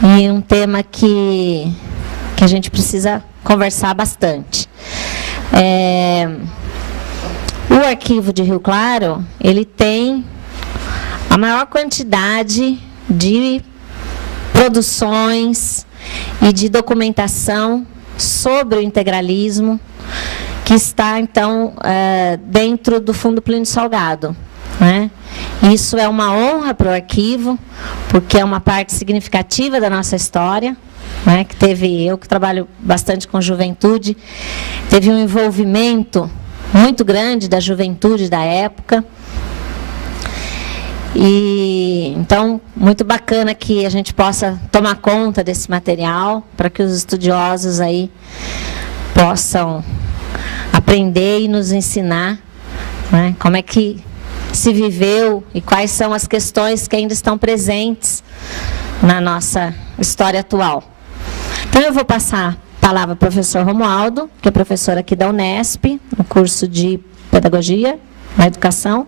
e um tema que a gente precisa conversar bastante. O arquivo de Rio Claro, ele tem a maior quantidade de produções e de documentação sobre o integralismo, que está, então, dentro do Fundo Plínio Salgado, né? Isso é uma honra para o arquivo, porque é uma parte significativa da nossa história, né? Que teve, eu que trabalho bastante com juventude, teve um envolvimento muito grande da juventude da época. E então, muito bacana que a gente possa tomar conta desse material, para que os estudiosos aí possam aprender e nos ensinar, né, como é que se viveu e quais são as questões que ainda estão presentes na nossa história atual. Então, eu vou passar a palavra ao professor Romualdo, que é professor aqui da Unesp, no curso de Pedagogia na Educação,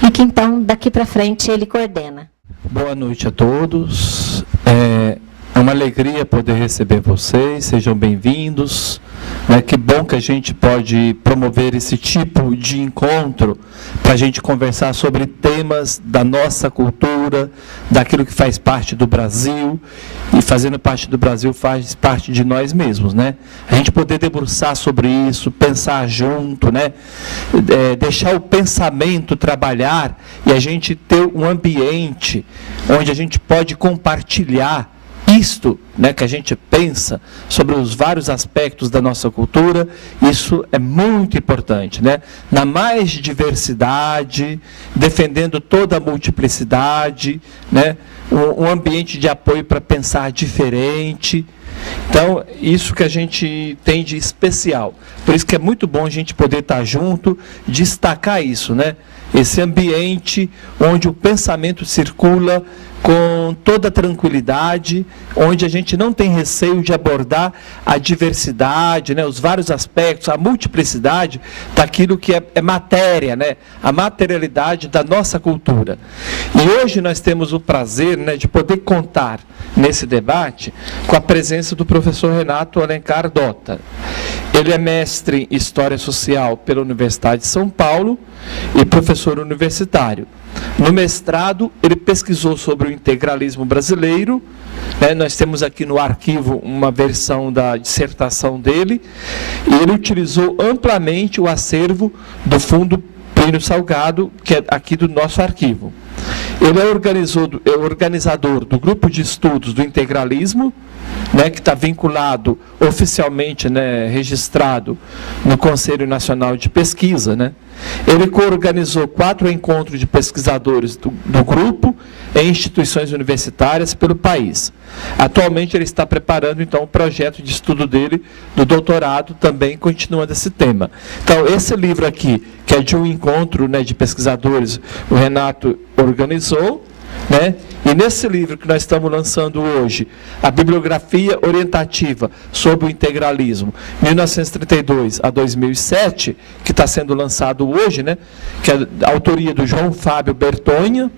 e que, então, daqui para frente, ele coordena. Boa noite a todos. É uma alegria poder receber vocês, sejam bem-vindos. Que bom que a gente pode promover esse tipo de encontro para a gente conversar sobre temas da nossa cultura, daquilo que faz parte do Brasil, e fazendo parte do Brasil faz parte de nós mesmos, né? A gente poder debruçar sobre isso, pensar junto, né? Deixar o pensamento trabalhar e a gente ter um ambiente onde a gente pode compartilhar isto, né, que a gente pensa sobre os vários aspectos da nossa cultura. Isso é muito importante, né? Na mais diversidade, defendendo toda a multiplicidade, né? Um ambiente de apoio para pensar diferente. Então, isso que a gente tem de especial. Por isso que é muito bom a gente poder estar junto, destacar isso, né? Esse ambiente onde o pensamento circula com toda tranquilidade, onde a gente não tem receio de abordar a diversidade, né, os vários aspectos, a multiplicidade daquilo que é matéria, né, a materialidade da nossa cultura. E hoje nós temos o prazer, né, de poder contar nesse debate com a presença do professor Renato Alencar Dota. Ele é mestre em História Social pela Universidade de São Paulo e professor universitário. No mestrado, ele pesquisou sobre o integralismo brasileiro, né? Nós temos aqui no arquivo uma versão da dissertação dele, e ele utilizou amplamente o acervo do Fundo Plínio Salgado, que é aqui do nosso arquivo. Ele é organizador do grupo de estudos do integralismo, né, que está vinculado oficialmente, né, registrado no Conselho Nacional de Pesquisa, né? Ele coorganizou 4 encontros de pesquisadores do grupo em instituições universitárias pelo país. Atualmente ele está preparando, então, o projeto de estudo dele, do doutorado, também continuando esse tema. Então, esse livro aqui, que é de um encontro, né, de pesquisadores, o Renato organizou, né? E nesse livro que nós estamos lançando hoje, a bibliografia orientativa sobre o integralismo, 1932 a 2007, que está sendo lançado hoje, né? Que é a autoria do João Fábio Bertonha,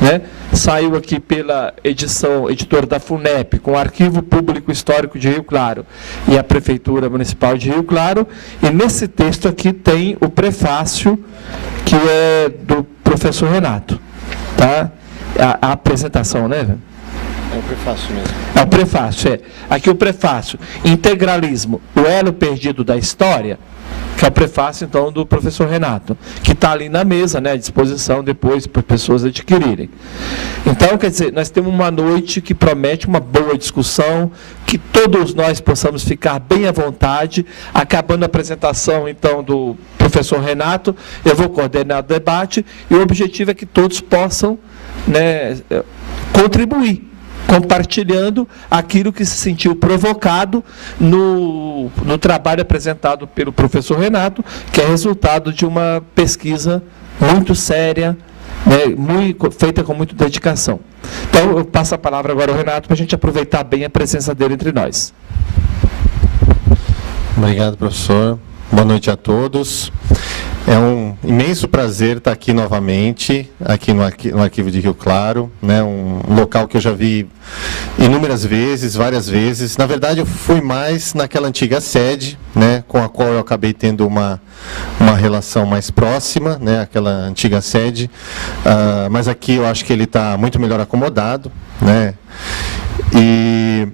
né? Saiu aqui pela editora da FUNEP, com o Arquivo Público Histórico de Rio Claro e a Prefeitura Municipal de Rio Claro. E nesse texto aqui tem o prefácio, que é do professor Renato, tá? A apresentação, né? É o prefácio mesmo. É o prefácio, é. Aqui o prefácio. Integralismo, o elo perdido da história, que é o prefácio, então, do professor Renato, que está ali na mesa, né, à disposição depois para pessoas adquirirem. Então, quer dizer, nós temos uma noite que promete uma boa discussão, que todos nós possamos ficar bem à vontade. Acabando a apresentação, então, do professor Renato, eu vou coordenar o debate, e o objetivo é que todos possam, né, contribuir, compartilhando aquilo que se sentiu provocado no trabalho apresentado pelo professor Renato, que é resultado de uma pesquisa muito séria, né, feita com muita dedicação. Então, eu passo a palavra agora ao Renato, para a gente aproveitar bem a presença dele entre nós. Obrigado, professor. Boa noite a todos. É um imenso prazer estar aqui novamente, aqui no Arquivo de Rio Claro, né? Um local que eu já vi inúmeras vezes, várias vezes. Na verdade, eu fui mais naquela antiga sede, né? Com a qual eu acabei tendo uma relação mais próxima, né? Aquela antiga sede. Mas aqui eu acho que ele está muito melhor acomodado, né? E,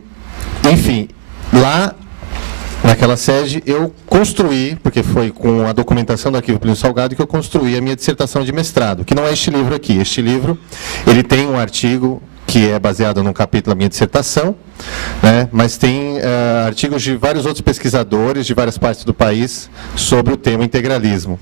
enfim, lá naquela sede eu construí, porque foi com a documentação do Arquivo Plínio Salgado que eu construí a minha dissertação de mestrado, que não é este livro aqui. Este livro, ele tem um artigo que é baseado num capítulo da minha dissertação, né, mas tem artigos de vários outros pesquisadores de várias partes do país sobre o tema integralismo.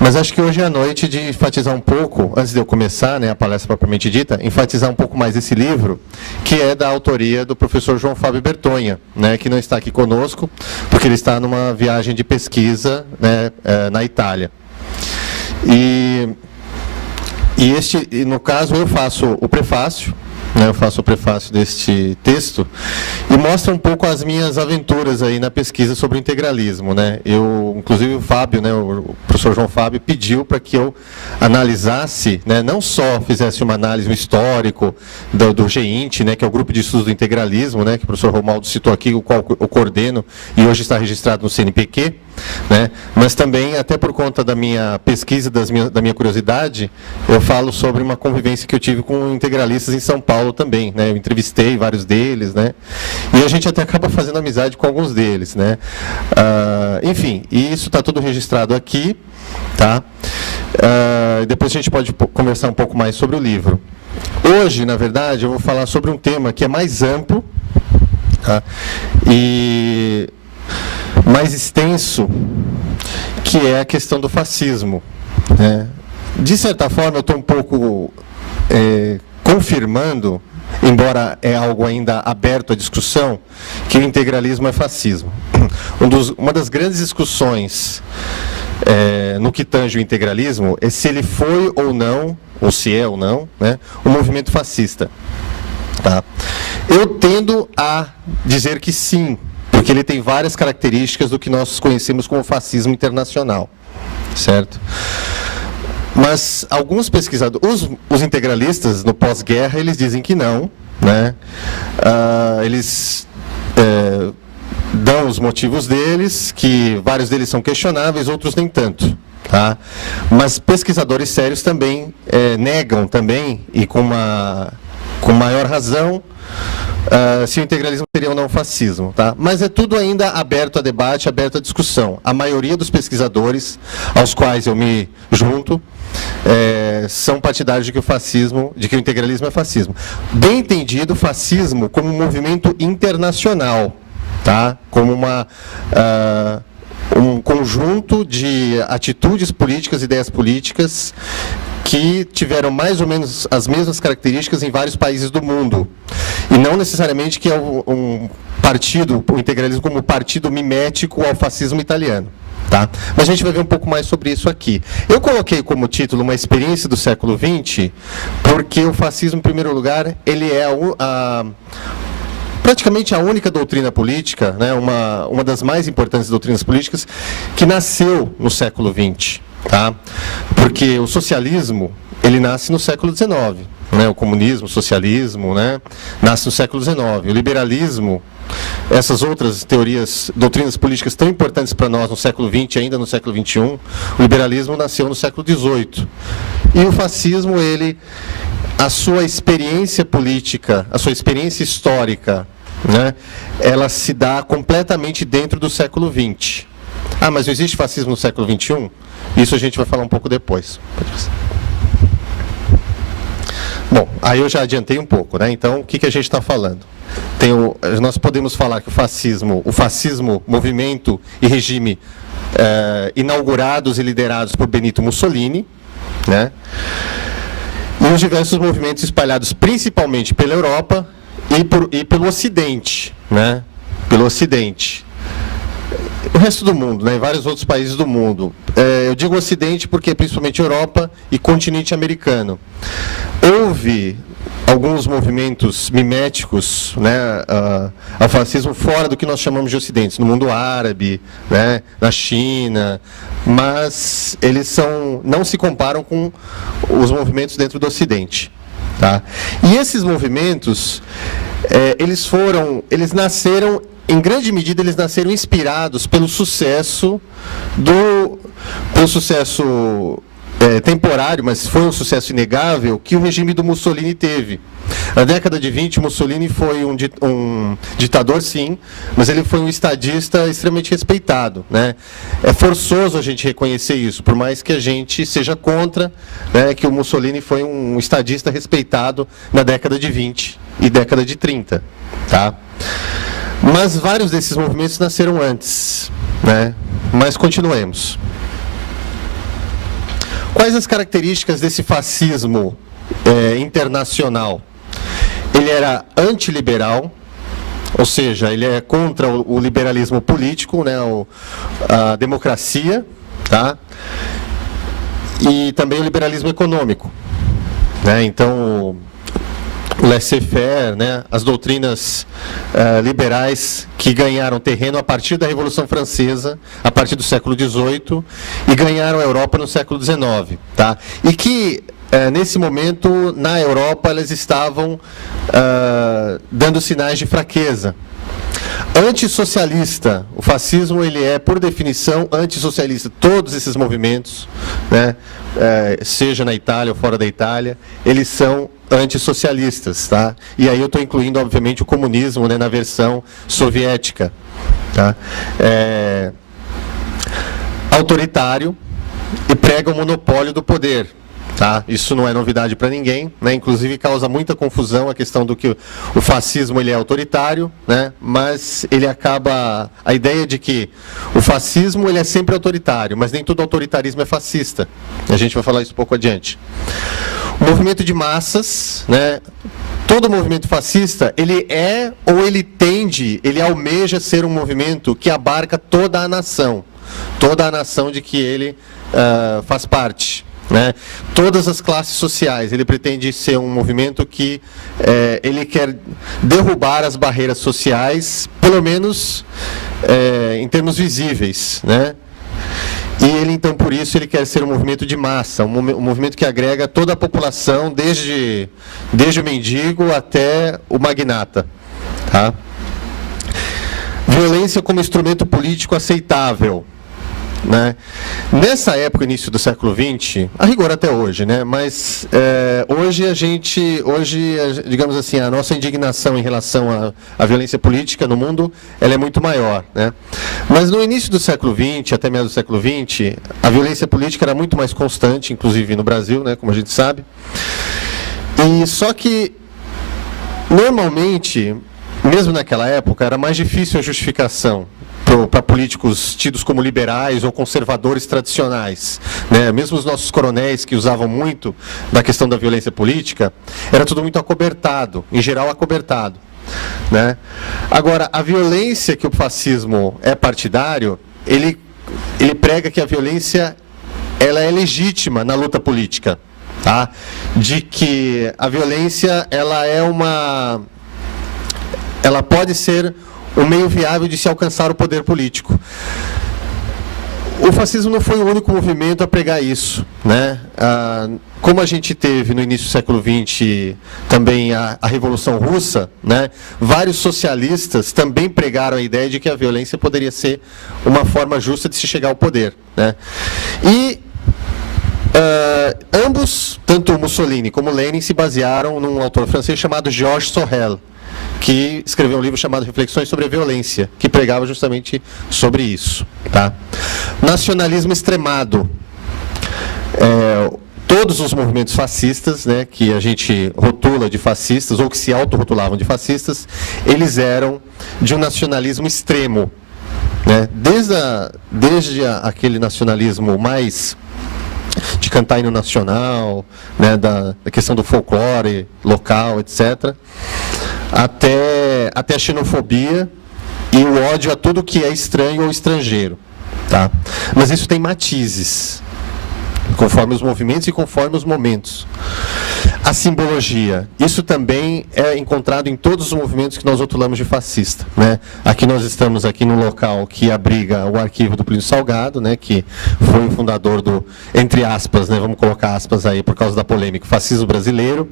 Mas acho que hoje é a noite de enfatizar um pouco, antes de eu começar, né, a palestra propriamente dita, enfatizar um pouco mais esse livro, que é da autoria do professor João Fábio Bertonha, né, que não está aqui conosco, porque ele está numa viagem de pesquisa, né, na Itália. E no caso, eu faço o prefácio, né, eu faço o prefácio deste texto e mostra um pouco as minhas aventuras aí na pesquisa sobre o integralismo, né? Inclusive o Fábio, né, o professor João Fábio, pediu para que eu analisasse, né, não só fizesse uma análise, um histórico do GEINT, né, que é o Grupo de Estudos do Integralismo, né, que o professor Romaldo citou aqui, o qual eu coordeno e hoje está registrado no CNPq, né, mas também, até por conta da minha pesquisa, da minha curiosidade, eu falo sobre uma convivência que eu tive com integralistas em São Paulo também, né, eu entrevistei vários deles, né, e a gente até acaba fazendo amizade com alguns deles, né, enfim, e isso está tudo registrado aqui, tá, depois a gente pode conversar um pouco mais sobre o livro. Hoje, na verdade, eu vou falar sobre um tema que é mais amplo, tá, e mais extenso, que é a questão do fascismo, né? De certa forma, eu estou um pouco confirmando, embora é algo ainda aberto à discussão, que o integralismo é fascismo. Uma das grandes discussões no que tange o integralismo é se ele foi ou não, ou se é ou não, né, um movimento fascista. Tá? Eu tendo a dizer que sim, porque ele tem várias características do que nós conhecemos como fascismo internacional, certo? Mas alguns pesquisadores, os integralistas no pós-guerra, eles dizem que não, né? Eles dão os motivos deles, que vários deles são questionáveis, outros nem tanto, tá? Mas pesquisadores sérios também negam também, e com maior razão, se o integralismo seria ou não fascismo, tá? Mas é tudo ainda aberto a debate, aberto a discussão. A maioria dos pesquisadores, aos quais eu me junto, são partidários de que o integralismo é fascismo. Bem entendido, fascismo como um movimento internacional, tá? Como um conjunto de atitudes políticas, ideias políticas, que tiveram mais ou menos as mesmas características em vários países do mundo. E não necessariamente que é um partido, o integralismo como partido mimético ao fascismo italiano. Tá? Mas a gente vai ver um pouco mais sobre isso aqui. Eu coloquei como título uma experiência do século XX, porque o fascismo, em primeiro lugar, ele é praticamente a única doutrina política, né, uma das mais importantes doutrinas políticas, que nasceu no século XX. Tá? Porque o socialismo, ele nasce no século XIX, né? O comunismo, o socialismo, né? Nasce no século XIX. O liberalismo, essas outras teorias, doutrinas políticas tão importantes para nós no século XX, ainda no século XXI, o liberalismo nasceu no século XVIII. E o fascismo, a sua experiência política, a sua experiência histórica, né? Ela se dá completamente dentro do século XX. Ah, mas não existe fascismo no século XXI? Isso a gente vai falar um pouco depois. Bom, aí eu já adiantei um pouco, né? Então, o que a gente está falando? Nós podemos falar que o fascismo, movimento e regime inaugurados e liderados por Benito Mussolini, né? E os diversos movimentos espalhados principalmente pela Europa e pelo Ocidente, né? Pelo Ocidente. O resto do mundo, né, em vários outros países do mundo. Eu digo Ocidente porque principalmente Europa e continente americano. Houve, alguns movimentos miméticos, né, ao fascismo fora do que nós chamamos de Ocidente, no mundo árabe, né, na China, mas eles não se comparam com os movimentos dentro do Ocidente. Tá? E esses movimentos, eles nasceram, em grande medida, eles nasceram inspirados pelo sucesso temporário, mas foi um sucesso inegável, que o regime do Mussolini teve. Na década de 20, Mussolini foi um ditador, sim, mas ele foi um estadista extremamente respeitado, né? É forçoso a gente reconhecer isso, por mais que a gente seja contra, né, que o Mussolini foi um estadista respeitado na década de 20 e década de 30. Tá? Mas vários desses movimentos nasceram antes, né? Mas continuemos. Quais as características desse fascismo internacional? Ele era antiliberal, ou seja, ele é contra o liberalismo político, né, a democracia, tá? E também o liberalismo econômico, né? Então, o laissez-faire, né, as doutrinas liberais que ganharam terreno a partir da Revolução Francesa, a partir do século XVIII, e ganharam a Europa no século XIX. Tá? E que, nesse momento, na Europa, elas estavam dando sinais de fraqueza. Antissocialista, o fascismo ele é, por definição, antissocialista. Todos esses movimentos, né, seja na Itália ou fora da Itália, eles são antissocialistas. Tá? E aí eu estou incluindo, obviamente, o comunismo, né, na versão soviética. Tá? Autoritário e prega o monopólio do poder. Tá? Isso não é novidade para ninguém, né? Inclusive causa muita confusão a questão do que o fascismo ele é autoritário, né? Mas ele acaba, a ideia de que o fascismo ele é sempre autoritário, mas nem todo autoritarismo é fascista. A gente vai falar isso um pouco adiante. O movimento de massas, né? Todo movimento fascista, ele é ou ele tende, ele almeja ser um movimento que abarca toda a nação de que ele faz parte. Né? Todas as classes sociais, ele pretende ser um movimento que ele quer derrubar as barreiras sociais, pelo menos em termos visíveis, né? E ele, então, por isso, ele quer ser um movimento de massa, um movimento que agrega toda a população, desde o mendigo até o magnata. Tá? Violência como instrumento político aceitável. Né? Nessa época, início do século XX, a rigor até hoje, né? Mas hoje, digamos assim, a nossa indignação em relação à violência política no mundo, ela é muito maior, né? Mas no início do século XX, até meados do século XX, a violência política era muito mais constante, inclusive no Brasil, né? Como a gente sabe. E só que, normalmente, mesmo naquela época, era mais difícil a justificação para políticos tidos como liberais ou conservadores tradicionais. Né? Mesmo os nossos coronéis, que usavam muito da questão da violência política, era tudo muito acobertado, em geral acobertado. Né? Agora, a violência que o fascismo é partidário, ele prega que a violência ela é legítima na luta política. Tá? De que a violência ela pode ser o meio viável de se alcançar o poder político. O fascismo não foi o único movimento a pregar isso. Né? Como a gente teve no início do século XX também a Revolução Russa, né? Vários socialistas também pregaram a ideia de que a violência poderia ser uma forma justa de se chegar ao poder. Né? E ambos, tanto Mussolini como Lenin, se basearam num autor francês chamado Georges Sorel, que escreveu um livro chamado Reflexões sobre a Violência, que pregava justamente sobre isso. Tá? Nacionalismo extremado. Todos os movimentos fascistas, né, que a gente rotula de fascistas, ou que se autorrotulavam de fascistas, eles eram de um nacionalismo extremo. Né? Desde aquele nacionalismo mais de cantar hino nacional, né, da questão do folclore local, etc., até a xenofobia e o ódio a tudo que é estranho ou estrangeiro. Tá? Mas isso tem matizes, conforme os movimentos e conforme os momentos. A simbologia. Isso também é encontrado em todos os movimentos que nós rotulamos de fascista, né? Aqui nós estamos aqui no local que abriga o arquivo do Plínio Salgado, né, que foi o fundador do, entre aspas, né, vamos colocar aspas aí por causa da polêmica, fascismo brasileiro.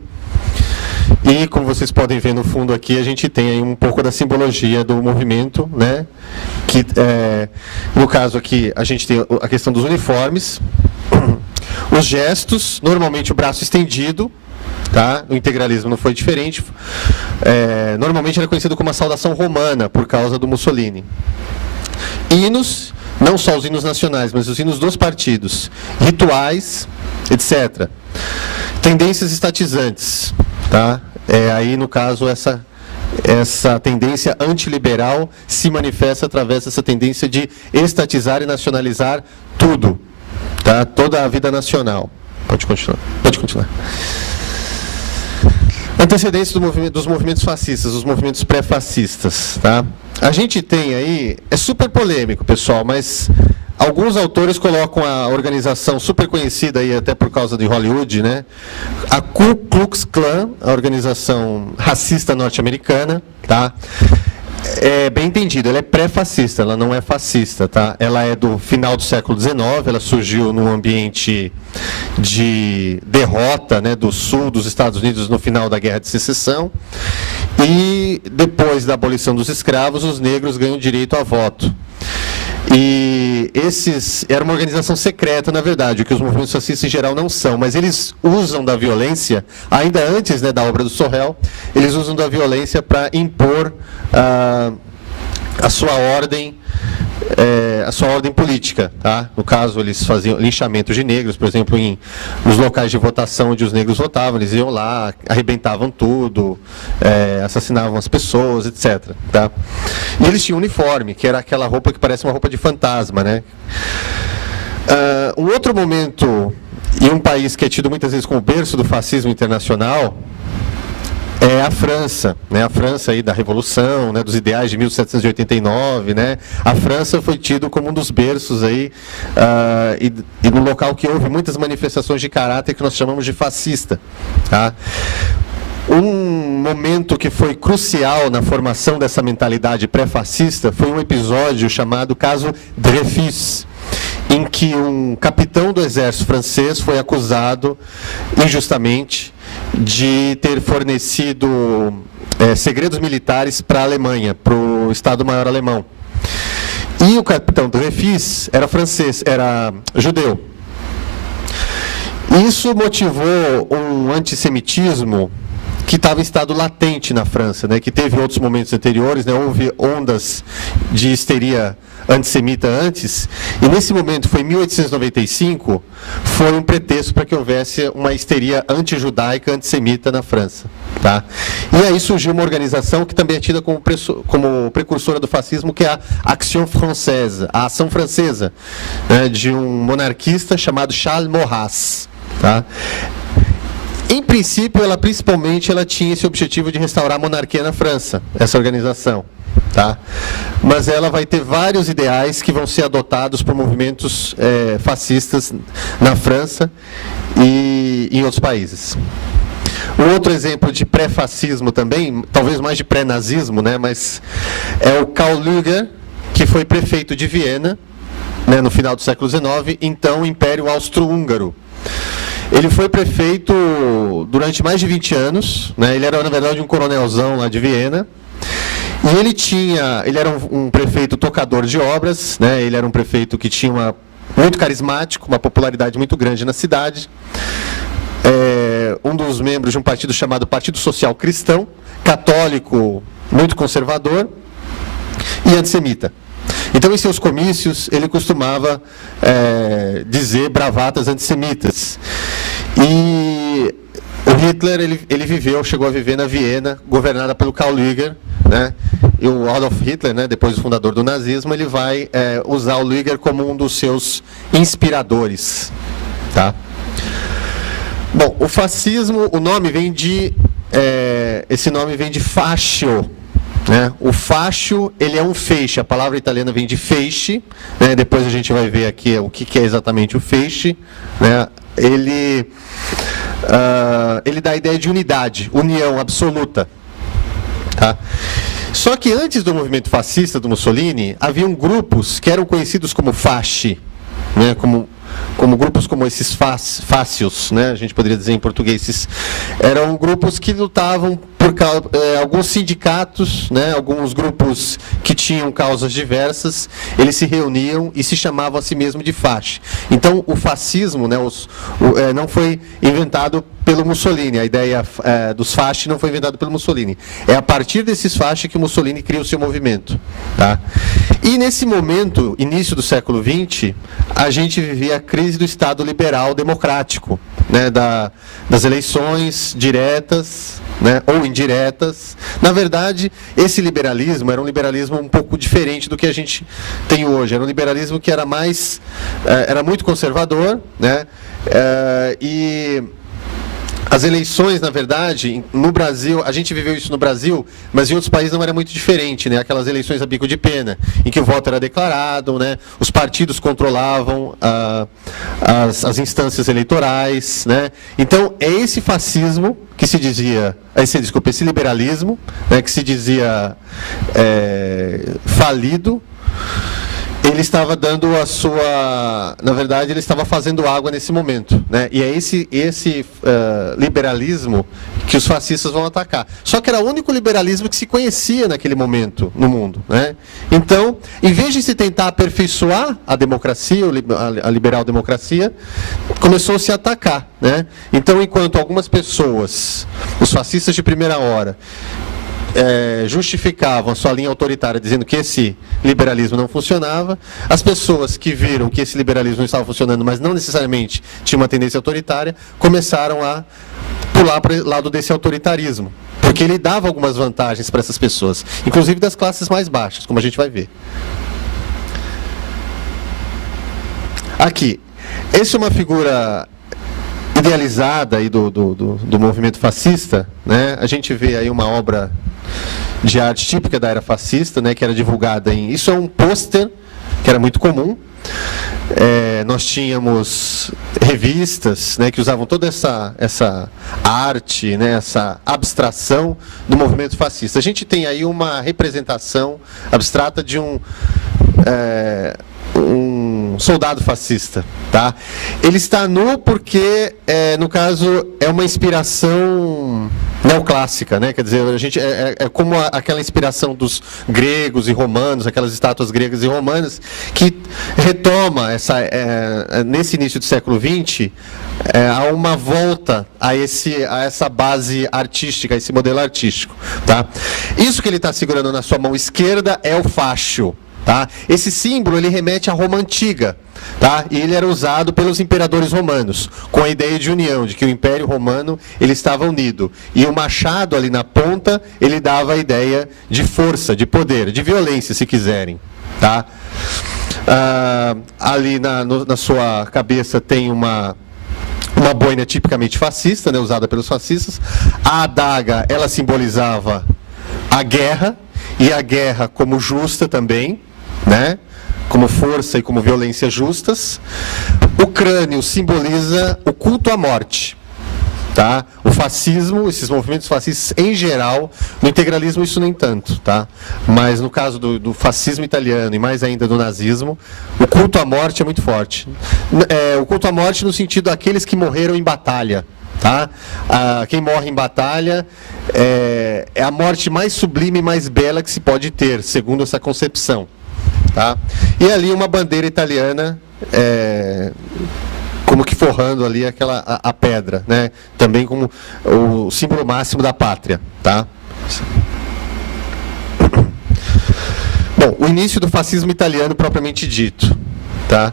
E, como vocês podem ver no fundo aqui, a gente tem aí um pouco da simbologia do movimento, né? Que, no caso aqui, a gente tem a questão dos uniformes, os gestos, normalmente o braço estendido, tá? O integralismo não foi diferente. Normalmente era conhecido como a saudação romana, por causa do Mussolini. Hinos, não só os hinos nacionais, mas os hinos dos partidos, rituais, etc. Tendências estatizantes, tá? Aí, no caso, essa tendência antiliberal se manifesta através dessa tendência de estatizar e nacionalizar tudo, tá? Toda a vida nacional. Pode continuar. Pode continuar. Antecedentes dos movimentos fascistas, os movimentos pré-fascistas, tá? A gente tem aí, é super polêmico, pessoal, mas alguns autores colocam a organização super conhecida aí até por causa de Hollywood, né? A Ku Klux Klan, a organização racista norte-americana, tá? É bem entendido, ela é pré-fascista, ela não é fascista, tá? Ela é do final do século XIX, ela surgiu num ambiente de derrota, né, do sul dos Estados Unidos no final da Guerra de Secessão, e depois da abolição dos escravos, os negros ganham direito a voto. E era uma organização secreta, na verdade, o que os movimentos fascistas em geral não são, mas eles usam da violência, ainda antes, né, da obra do Sorrell, eles usam da violência para impor a sua ordem política, tá? No caso, eles faziam linchamento de negros, por exemplo, nos locais de votação onde os negros votavam, eles iam lá, arrebentavam tudo, assassinavam as pessoas, etc. Tá? E eles tinham uniforme, que era aquela roupa que parece uma roupa de fantasma, né? Um outro momento, e um país que é tido muitas vezes como berço do fascismo internacional, é a França, né? A França aí da Revolução, né? Dos ideais de 1789, né? A França foi tido como um dos berços aí, e no local que houve muitas manifestações de caráter que nós chamamos de fascista, tá? Um momento que foi crucial na formação dessa mentalidade pré-fascista foi um episódio chamado caso Dreyfus, em que um capitão do exército francês foi acusado injustamente de ter fornecido segredos militares para a Alemanha, para o Estado-Maior alemão. E o capitão Dreyfus era francês, era judeu. Isso motivou um antissemitismo que estava em estado latente na França, né, que teve outros momentos anteriores, né, houve ondas de histeria antissemita antes, e nesse momento, foi em 1895, foi um pretexto para que houvesse uma histeria antijudaica, antissemita na França. Tá? E aí surgiu uma organização que também é tida como precursora do fascismo, que é a Action Française, a Ação Francesa, né, de um monarquista chamado Charles Maurras. Tá? Em princípio, ela tinha esse objetivo de restaurar a monarquia na França, essa organização. Tá? Mas ela vai ter vários ideais que vão ser adotados por movimentos fascistas na França e em outros países. Um outro exemplo de pré-fascismo também, talvez mais de pré-nazismo, né, mas é o Karl Lueger, que foi prefeito de Viena, né, no final do século XIX, então Império Austro-Húngaro. Ele foi prefeito durante mais de 20 anos, né, ele era, na verdade, um coronelzão lá de Viena. E ele era um prefeito tocador de obras, né? Ele era um prefeito que tinha muito carismático, uma popularidade muito grande na cidade. Um dos membros de um partido chamado Partido Social Cristão, católico, muito conservador e antissemita. Então, em seus comícios, ele costumava dizer bravatas antissemitas. E o Hitler, ele chegou a viver na Viena, governada pelo Karl Lueger, né? E o Adolf Hitler, né, depois o fundador do nazismo, ele vai usar o Lueger como um dos seus inspiradores. Tá? Bom, o fascismo, o nome vem de... esse nome vem de fascio. Né? O fascio, ele é um feixe, a palavra italiana vem de feixe, né? Depois a gente vai ver aqui o que é exatamente o feixe, né? Ele ele dá a ideia de unidade, união absoluta. Tá? Só que antes do movimento fascista do Mussolini, haviam grupos que eram conhecidos como fasci, né? como grupos como esses fácios, né? A gente poderia dizer em português, eram grupos que lutavam por alguns sindicatos, né? Alguns grupos que tinham causas diversas, eles se reuniam e se chamavam a si mesmo de fasci. Então, o fascismo, né? Não foi inventado pelo Mussolini, a ideia dos fasci não foi inventada pelo Mussolini. É a partir desses fasci que o Mussolini cria o seu movimento. Tá? E nesse momento, início do século XX, a gente vivia a crise do Estado liberal democrático, né? Das eleições diretas, né, ou indiretas. Na verdade, esse liberalismo era um liberalismo um pouco diferente do que a gente tem hoje. Era um liberalismo que era muito conservador, né, e as eleições, na verdade, no Brasil, a gente viveu isso no Brasil, mas em outros países não era muito diferente, né? Aquelas eleições a bico de pena, em que o voto era declarado, né? Os partidos controlavam as instâncias eleitorais, né? Então, é esse fascismo que se dizia, esse liberalismo, né, que se dizia falido, ele estava dando na verdade, ele estava fazendo água nesse momento, né? E é esse liberalismo que os fascistas vão atacar. Só que era o único liberalismo que se conhecia naquele momento no mundo, né? Então, em vez de se tentar aperfeiçoar a democracia, a liberal democracia, começou a se atacar, né? Então, enquanto algumas pessoas, os fascistas de primeira hora, justificavam a sua linha autoritária dizendo que esse liberalismo não funcionava, as pessoas que viram que esse liberalismo não estava funcionando, mas não necessariamente tinha uma tendência autoritária, começaram a pular para o lado desse autoritarismo, porque ele dava algumas vantagens para essas pessoas, inclusive das classes mais baixas, como a gente vai ver. Aqui, essa é uma figura idealizada aí do movimento fascista, né? A gente vê aí uma obra de arte típica da era fascista, né, que era divulgada isso é um pôster que era muito comum. Nós tínhamos revistas, né, que usavam toda essa arte, né, essa abstração do movimento fascista. A gente tem aí uma representação abstrata de um soldado fascista, tá? Ele está nu porque, no caso, é uma inspiração neoclássica, né? Quer dizer, a gente é como aquela inspiração dos gregos e romanos, aquelas estátuas gregas e romanas, que retoma nesse início do século XX, há uma volta a essa base artística, a esse modelo artístico, tá? Isso que ele está segurando na sua mão esquerda é o fascio. Tá? Esse símbolo ele remete à Roma antiga, tá? E ele era usado pelos imperadores romanos, com a ideia de união, de que o Império Romano ele estava unido. E o machado ali na ponta, ele dava a ideia de força, de poder, de violência, se quiserem. Tá? Ali na sua cabeça tem uma boina tipicamente fascista, né, usada pelos fascistas. A adaga, ela simbolizava a guerra, e a guerra como justa também, né? Como força e como violência justas. O crânio simboliza o culto à morte. Tá? O fascismo, esses movimentos fascistas em geral, no integralismo isso nem tanto, tá? Mas no caso do fascismo italiano e mais ainda do nazismo, o culto à morte é muito forte. O culto à morte no sentido daqueles que morreram em batalha. Tá? Quem morre em batalha é a morte mais sublime e mais bela que se pode ter, segundo essa concepção. Tá? E ali uma bandeira italiana, como que forrando ali a pedra, né? Também como o símbolo máximo da pátria. Tá? Bom, o início do fascismo italiano propriamente dito. Tá?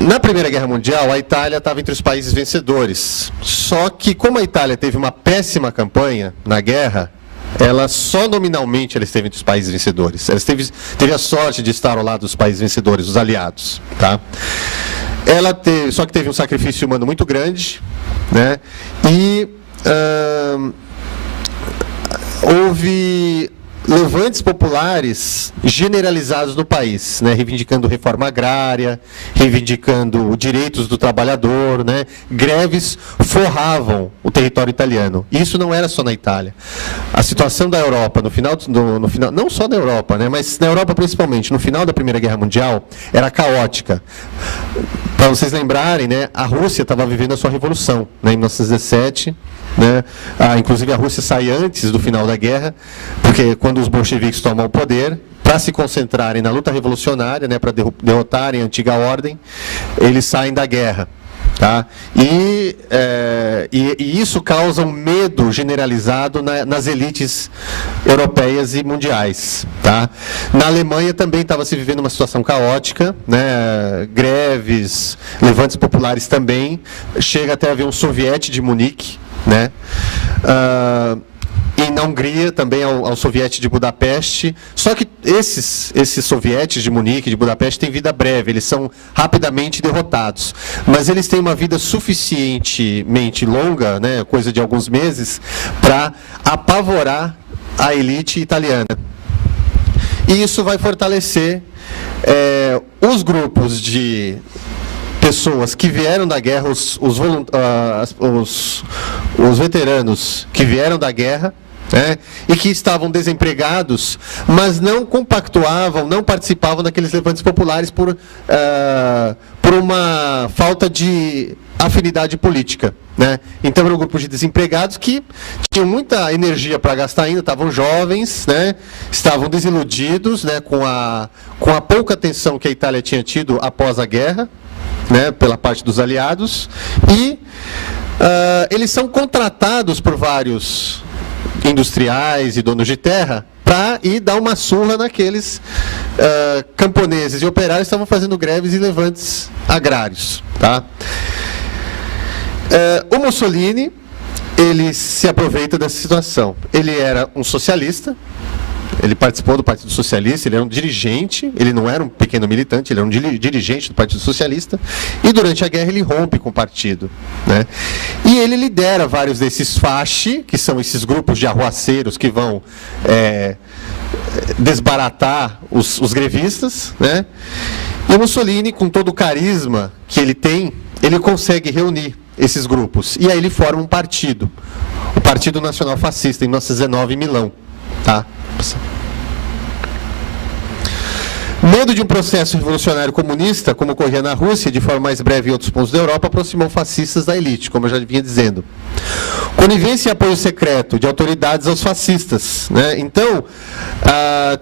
Na Primeira Guerra Mundial, a Itália estava entre os países vencedores. Só que, como a Itália teve uma péssima campanha na guerra, ela só nominalmente ela esteve entre os países vencedores. Ela teve a sorte de estar ao lado dos países vencedores, os aliados. Tá? Só que teve um sacrifício humano muito grande, né? E houve levantes populares generalizados no país, né, reivindicando reforma agrária, reivindicando direitos do trabalhador, né, greves forravam o território italiano. Isso não era só na Itália. A situação da Europa, no final, não só na Europa, né, mas na Europa principalmente, no final da Primeira Guerra Mundial, era caótica. Para vocês lembrarem, né, a Rússia estava vivendo a sua revolução, né, em 1917. Né? Inclusive a Rússia sai antes do final da guerra, porque quando os bolcheviques tomam o poder, para se concentrarem na luta revolucionária, né, para derrotarem a antiga ordem, eles saem da guerra. Tá? E isso causa um medo generalizado nas elites europeias e mundiais. Tá? Na Alemanha também estava se vivendo uma situação caótica, né? Greves, levantes populares também, chega até a haver um soviete de Munique, né? E na Hungria também ao soviete de Budapeste. Só que esses sovietes de Munique, de Budapeste, têm vida breve, eles são rapidamente derrotados. Mas eles têm uma vida suficientemente longa, né, coisa de alguns meses, para apavorar a elite italiana. E isso vai fortalecer os grupos de pessoas que vieram da guerra, os veteranos que vieram da guerra, né, e que estavam desempregados, mas não compactuavam, não participavam daqueles levantes populares por uma falta de afinidade política. Né? Então, era um grupo de desempregados que tinham muita energia para gastar ainda, estavam jovens, né? Estavam desiludidos, né, com a pouca atenção que a Itália tinha tido após a guerra, né, pela parte dos aliados, e eles são contratados por vários industriais e donos de terra para ir dar uma surra naqueles camponeses e operários que estavam fazendo greves e levantes agrários. Tá? O Mussolini, ele se aproveita dessa situação. Ele era um socialista, ele participou do Partido Socialista, ele era um dirigente, ele não era um pequeno militante, ele era um dirigente do Partido Socialista, e durante a guerra ele rompe com o partido. Né? E ele lidera vários desses fasci, que são esses grupos de arruaceiros que vão desbaratar os grevistas. Né? E o Mussolini, com todo o carisma que ele tem, ele consegue reunir esses grupos. E aí ele forma um partido, o Partido Nacional Fascista, em 1919, em Milão. Tá? Medo de um processo revolucionário comunista, como ocorria na Rússia, de forma mais breve em outros pontos da Europa, aproximou fascistas da elite, como eu já vinha dizendo. Conivência e apoio secreto de autoridades aos fascistas. Né? Então,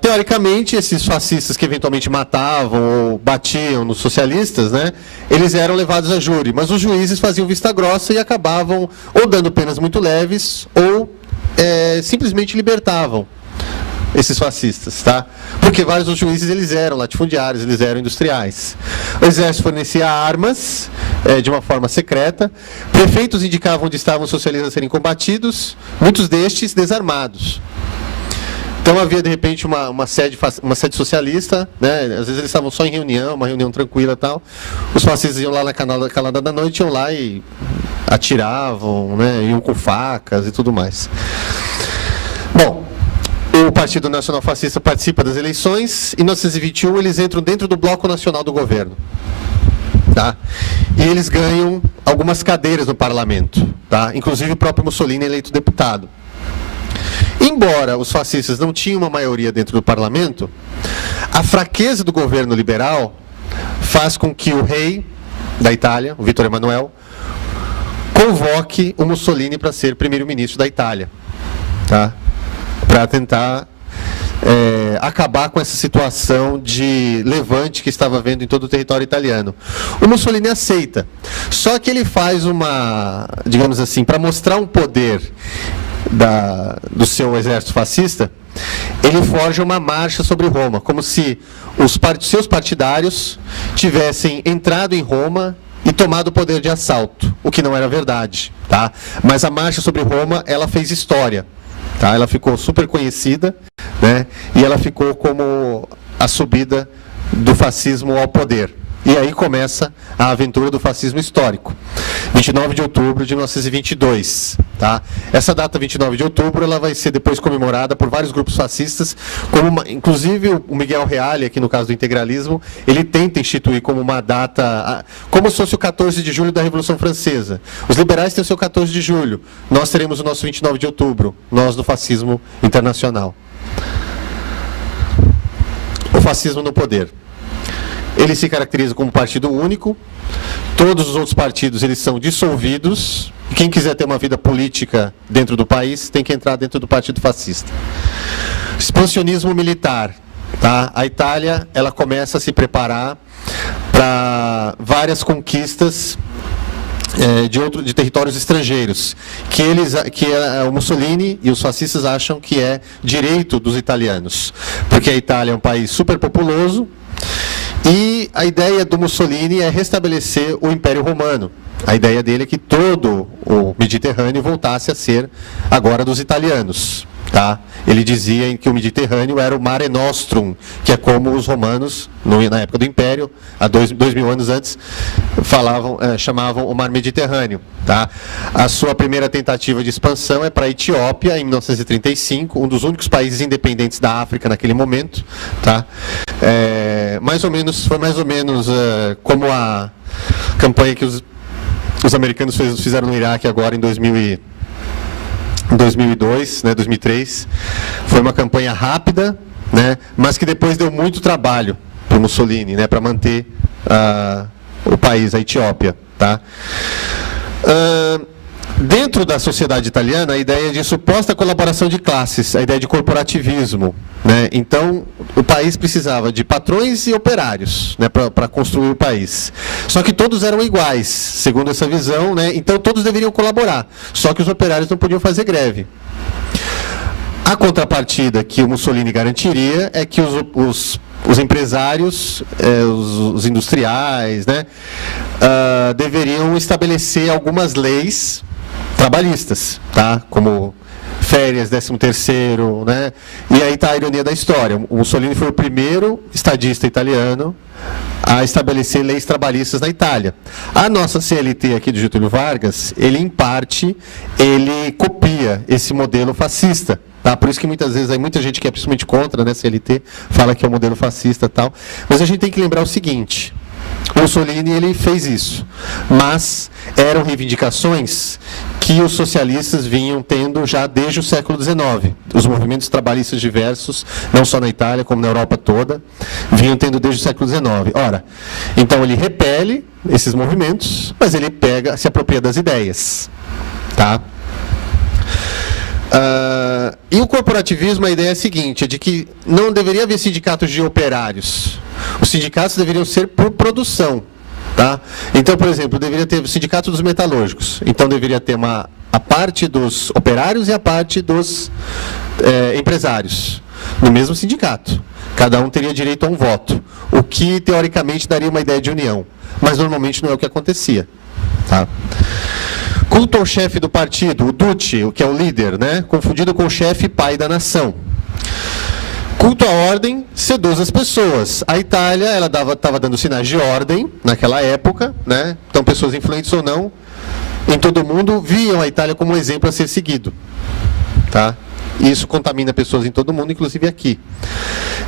teoricamente, esses fascistas que eventualmente matavam ou batiam nos socialistas, né, eles eram levados a júri, mas os juízes faziam vista grossa e acabavam ou dando penas muito leves ou simplesmente libertavam esses fascistas, tá? Porque vários dos juízes eles eram latifundiários, eles eram industriais. O exército fornecia armas de uma forma secreta, prefeitos indicavam onde estavam os socialistas a serem combatidos, muitos destes desarmados. Então havia de repente uma sede socialista, né? Às vezes eles estavam só em reunião, uma reunião tranquila e tal. Os fascistas iam lá na calada da noite, iam lá e atiravam, né? Iam com facas e tudo mais. Bom, o Partido Nacional Fascista participa das eleições. Em 1921, eles entram dentro do Bloco Nacional do Governo. Tá? E eles ganham algumas cadeiras no parlamento. Tá? Inclusive, o próprio Mussolini é eleito deputado. Embora os fascistas não tinham uma maioria dentro do parlamento, a fraqueza do governo liberal faz com que o rei da Itália, o Vittorio Emanuele, convoque o Mussolini para ser primeiro-ministro da Itália. Tá? Para tentar acabar com essa situação de levante que estava havendo em todo o território italiano. O Mussolini aceita, só que ele faz digamos assim, para mostrar um poder do seu exército fascista, ele forja uma marcha sobre Roma, como se os seus partidários tivessem entrado em Roma e tomado o poder de assalto, o que não era verdade. Tá? Mas a marcha sobre Roma, ela fez história. Tá? Ela ficou super conhecida, né? E ela ficou como a subida do fascismo ao poder. E aí começa a aventura do fascismo histórico. 29 de outubro de 1922. Tá? Essa data, 29 de outubro, ela vai ser depois comemorada por vários grupos fascistas, inclusive o Miguel Reale, aqui no caso do integralismo, ele tenta instituir como uma data, como se fosse o 14 de julho da Revolução Francesa. Os liberais têm o seu 14 de julho, nós teremos o nosso 29 de outubro, nós do fascismo internacional. O fascismo no poder. Ele se caracteriza como partido único, todos os outros partidos eles são dissolvidos, quem quiser ter uma vida política dentro do país tem que entrar dentro do partido fascista. Expansionismo militar. Tá? A Itália ela começa a se preparar para várias conquistas de territórios estrangeiros, que o Mussolini e os fascistas acham que é direito dos italianos, porque a Itália é um país super populoso, e a ideia do Mussolini é restabelecer o Império Romano. A ideia dele é que todo o Mediterrâneo voltasse a ser agora dos italianos. Tá? Ele dizia que o Mediterrâneo era o Mare Nostrum, que é como os romanos, na época do Império, há 2000 anos antes, chamavam o Mar Mediterrâneo. Tá? A sua primeira tentativa de expansão é para a Etiópia, em 1935, um dos únicos países independentes da África naquele momento. Tá? Foi mais ou menos como a campanha que os americanos fizeram no Iraque agora em 2002, 2003, foi uma campanha rápida, mas que depois deu muito trabalho para o Mussolini, para manter o país, a Etiópia. Tá? Dentro da sociedade italiana, a ideia de suposta colaboração de classes, a ideia de corporativismo. Então, o país precisava de patrões e operários para construir o país. Só que todos eram iguais, segundo essa visão, então todos deveriam colaborar, só que os operários não podiam fazer greve. A contrapartida que o Mussolini garantiria é que os empresários, os industriais, deveriam estabelecer algumas leis trabalhistas, tá? Como férias, 13º, E aí está a ironia da história. O Mussolini foi o primeiro estadista italiano a estabelecer leis trabalhistas na Itália. A nossa CLT aqui do Getúlio Vargas, em parte, ele copia esse modelo fascista. Tá? Por isso que muitas vezes aí muita gente que é principalmente contra, CLT, fala que é um modelo fascista e tal. Mas a gente tem que lembrar o seguinte: o Mussolini ele fez isso, mas eram reivindicações que os socialistas vinham tendo já desde o século XIX. Os movimentos trabalhistas diversos, não só na Itália, como na Europa toda, vinham tendo desde o século XIX. Ora, então ele repele esses movimentos, mas ele se apropria das ideias. Tá? E o corporativismo, a ideia é a seguinte, é de que não deveria haver sindicatos de operários. Os sindicatos deveriam ser por produção. Tá? Então, por exemplo, deveria ter o sindicato dos metalúrgicos. Então, deveria ter a parte dos operários e a parte dos empresários, no mesmo sindicato. Cada um teria direito a um voto, o que, teoricamente, daria uma ideia de união. Mas, normalmente, não é o que acontecia. Tá? Culto ao chefe do partido, o Duce, o que é o líder, confundido com o chefe pai da nação. Culto à ordem, seduz as pessoas. A Itália, ela estava dando sinais de ordem naquela época, Então, pessoas influentes ou não, em todo o mundo, viam a Itália como um exemplo a ser seguido. Tá? E isso contamina pessoas em todo o mundo, inclusive aqui.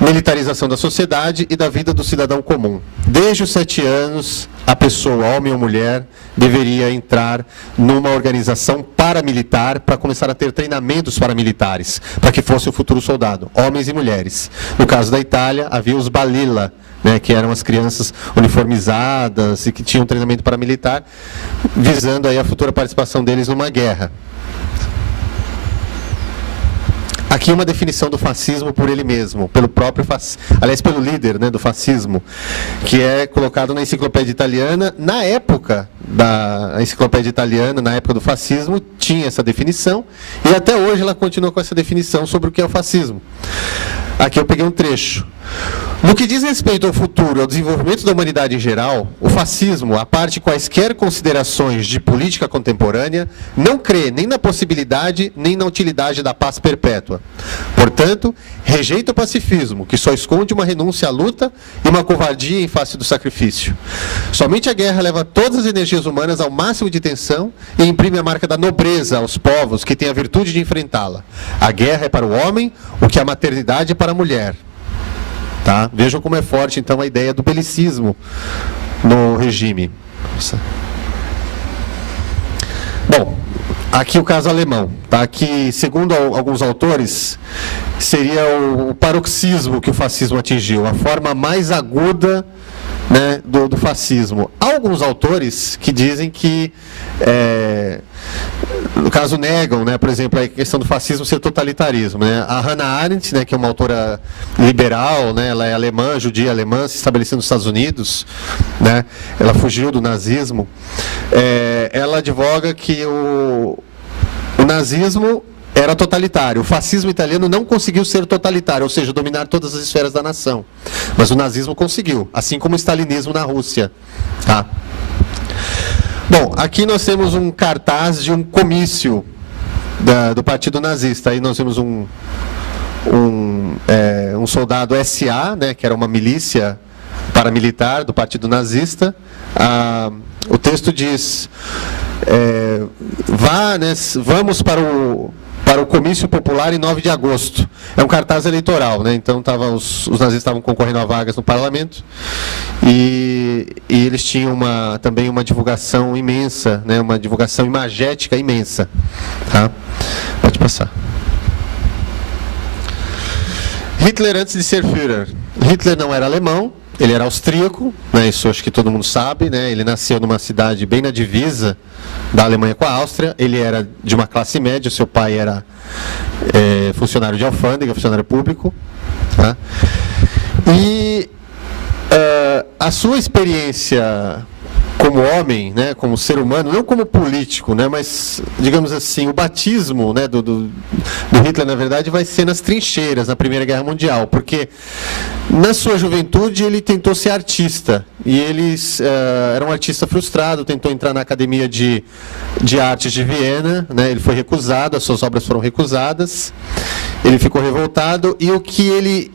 Militarização da sociedade e da vida do cidadão comum. Desde os 7 anos, a pessoa, homem ou mulher, deveria entrar numa organização paramilitar para começar a ter treinamentos paramilitares, para que fosse o futuro soldado, homens e mulheres. No caso da Itália, havia os balilla, que eram as crianças uniformizadas e que tinham treinamento paramilitar, visando aí a futura participação deles numa guerra. Aqui uma definição do fascismo por ele mesmo, pelo líder do fascismo, que é colocado na enciclopédia italiana. Na época da enciclopédia italiana, na época do fascismo, tinha essa definição, e até hoje ela continua com essa definição sobre o que é o fascismo. Aqui eu peguei um trecho. No que diz respeito ao futuro e ao desenvolvimento da humanidade em geral, o fascismo, a parte quaisquer considerações de política contemporânea, não crê nem na possibilidade nem na utilidade da paz perpétua. Portanto, rejeita o pacifismo, que só esconde uma renúncia à luta e uma covardia em face do sacrifício. Somente a guerra leva todas as energias humanas ao máximo de tensão e imprime a marca da nobreza aos povos que têm a virtude de enfrentá-la. A guerra é para o homem o que a maternidade é para a mulher. Tá? Vejam como é forte, então, a ideia do belicismo no regime. Bom, aqui o caso alemão. Tá? Que, segundo alguns autores, seria o paroxismo que o fascismo atingiu, a forma mais aguda, né, do fascismo. Há alguns autores que dizem que, no caso, negam, né, por exemplo, a questão do fascismo ser totalitarismo. Né? A Hannah Arendt, né, que é uma autora liberal, né, ela é alemã, judia alemã, se estabeleceu nos Estados Unidos, né, ela fugiu do nazismo. Ela advoga que o nazismo era totalitário. O fascismo italiano não conseguiu ser totalitário, ou seja, dominar todas as esferas da nação. Mas o nazismo conseguiu, assim como o stalinismo na Rússia. Tá? Bom, aqui nós temos um cartaz de um comício do Partido Nazista. Aí nós temos um soldado SA, né, que era uma milícia paramilitar do Partido Nazista. O texto diz: vamos para o comício popular em 9 de agosto. É um cartaz eleitoral, né? Então os nazistas estavam concorrendo a vagas no parlamento e eles tinham também uma divulgação imensa, né? Uma divulgação imagética imensa. Tá? Pode passar. Hitler antes de ser Führer. Hitler não era alemão, ele era austríaco, né? Isso acho que todo mundo sabe, né? Ele nasceu numa cidade bem na divisa da Alemanha com a Áustria. Ele era de uma classe média, seu pai era funcionário de alfândega, funcionário público. Tá? E a sua experiência como homem, né, como ser humano, não como político, né, mas, digamos assim, o batismo, né, do Hitler, na verdade, vai ser nas trincheiras, na Primeira Guerra Mundial, porque na sua juventude ele tentou ser artista, e ele era um artista frustrado, tentou entrar na Academia de Artes de Viena, né, ele foi recusado, as suas obras foram recusadas, ele ficou revoltado, e o que ele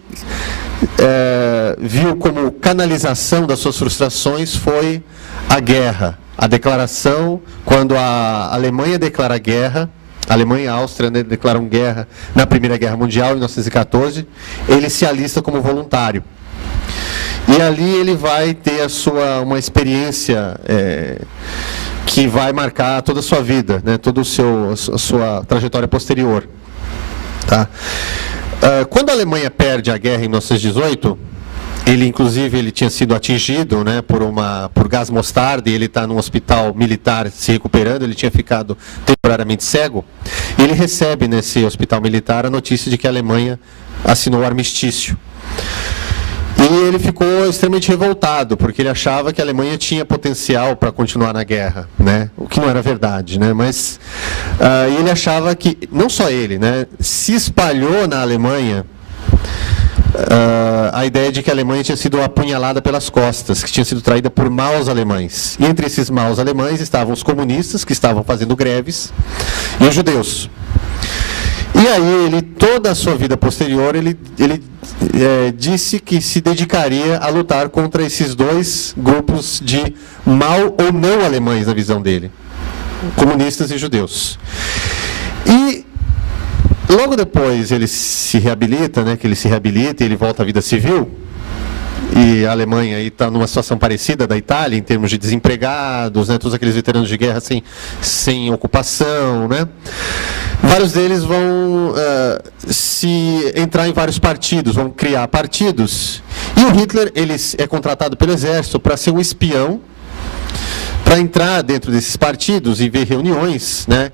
viu como canalização das suas frustrações foi a guerra, a declaração, quando a Alemanha declara guerra, a Alemanha e a Áustria, né, declaram guerra na Primeira Guerra Mundial, em 1914, ele se alista como voluntário. E ali ele vai ter uma experiência que vai marcar toda a sua vida, né, toda a sua trajetória posterior. Tá? Quando a Alemanha perde a guerra em 1918, ele tinha sido atingido, né, por gás mostarda, e ele está num hospital militar se recuperando, ele tinha ficado temporariamente cego, e ele recebe nesse hospital militar a notícia de que a Alemanha assinou o armistício. E ele ficou extremamente revoltado, porque ele achava que a Alemanha tinha potencial para continuar na guerra, né? O que não era verdade, né? Mas ele achava que, não só ele, né, se espalhou na Alemanha a ideia de que a Alemanha tinha sido apunhalada pelas costas, que tinha sido traída por maus alemães. E entre esses maus alemães estavam os comunistas, que estavam fazendo greves, e os judeus. E aí, toda a sua vida posterior, ele disse que se dedicaria a lutar contra esses dois grupos de mal ou não alemães, na visão dele, comunistas e judeus. E logo depois ele se reabilita, né, que ele se reabilita e ele volta à vida civil, e a Alemanha está numa situação parecida da Itália, em termos de desempregados, né, todos aqueles veteranos de guerra sem ocupação, né? Vários deles vão se entrar em vários partidos, vão criar partidos, e o Hitler ele é contratado pelo exército para ser um espião, para entrar dentro desses partidos e ver reuniões, né,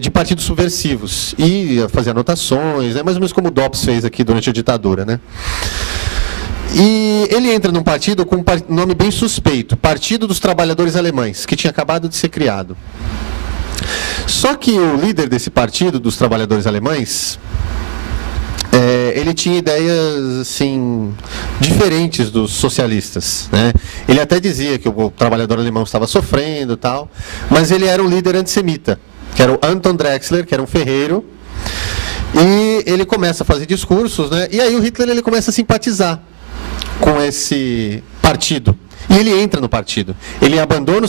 de partidos subversivos, e fazer anotações, né, mais ou menos como o Dobbs fez aqui durante a ditadura, né? E ele entra num partido com um nome bem suspeito, Partido dos Trabalhadores Alemães, que tinha acabado de ser criado. Só que o líder desse partido, dos trabalhadores alemães, ele tinha ideias assim, diferentes dos socialistas, né? Ele até dizia que o trabalhador alemão estava sofrendo e tal, mas ele era um líder antissemita, que era o Anton Drexler, que era um ferreiro, e ele começa a fazer discursos, né? E aí o Hitler ele começa a simpatizar com esse partido. E ele entra no partido. Ele abandona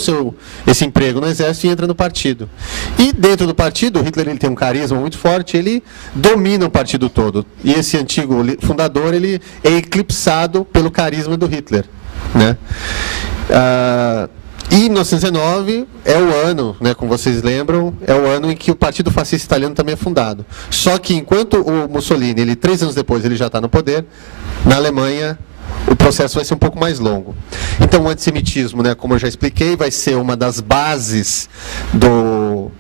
esse emprego no exército e entra no partido. E dentro do partido, o Hitler ele tem um carisma muito forte, ele domina o partido todo. E esse antigo fundador ele é eclipsado pelo carisma do Hitler, né? E 1919 é o ano, né, como vocês lembram, é o ano em que o Partido Fascista Italiano também é fundado. Só que enquanto o Mussolini, 3 anos depois, ele já está no poder, na Alemanha o processo vai ser um pouco mais longo. Então o antissemitismo, né, como eu já expliquei, vai ser uma das bases do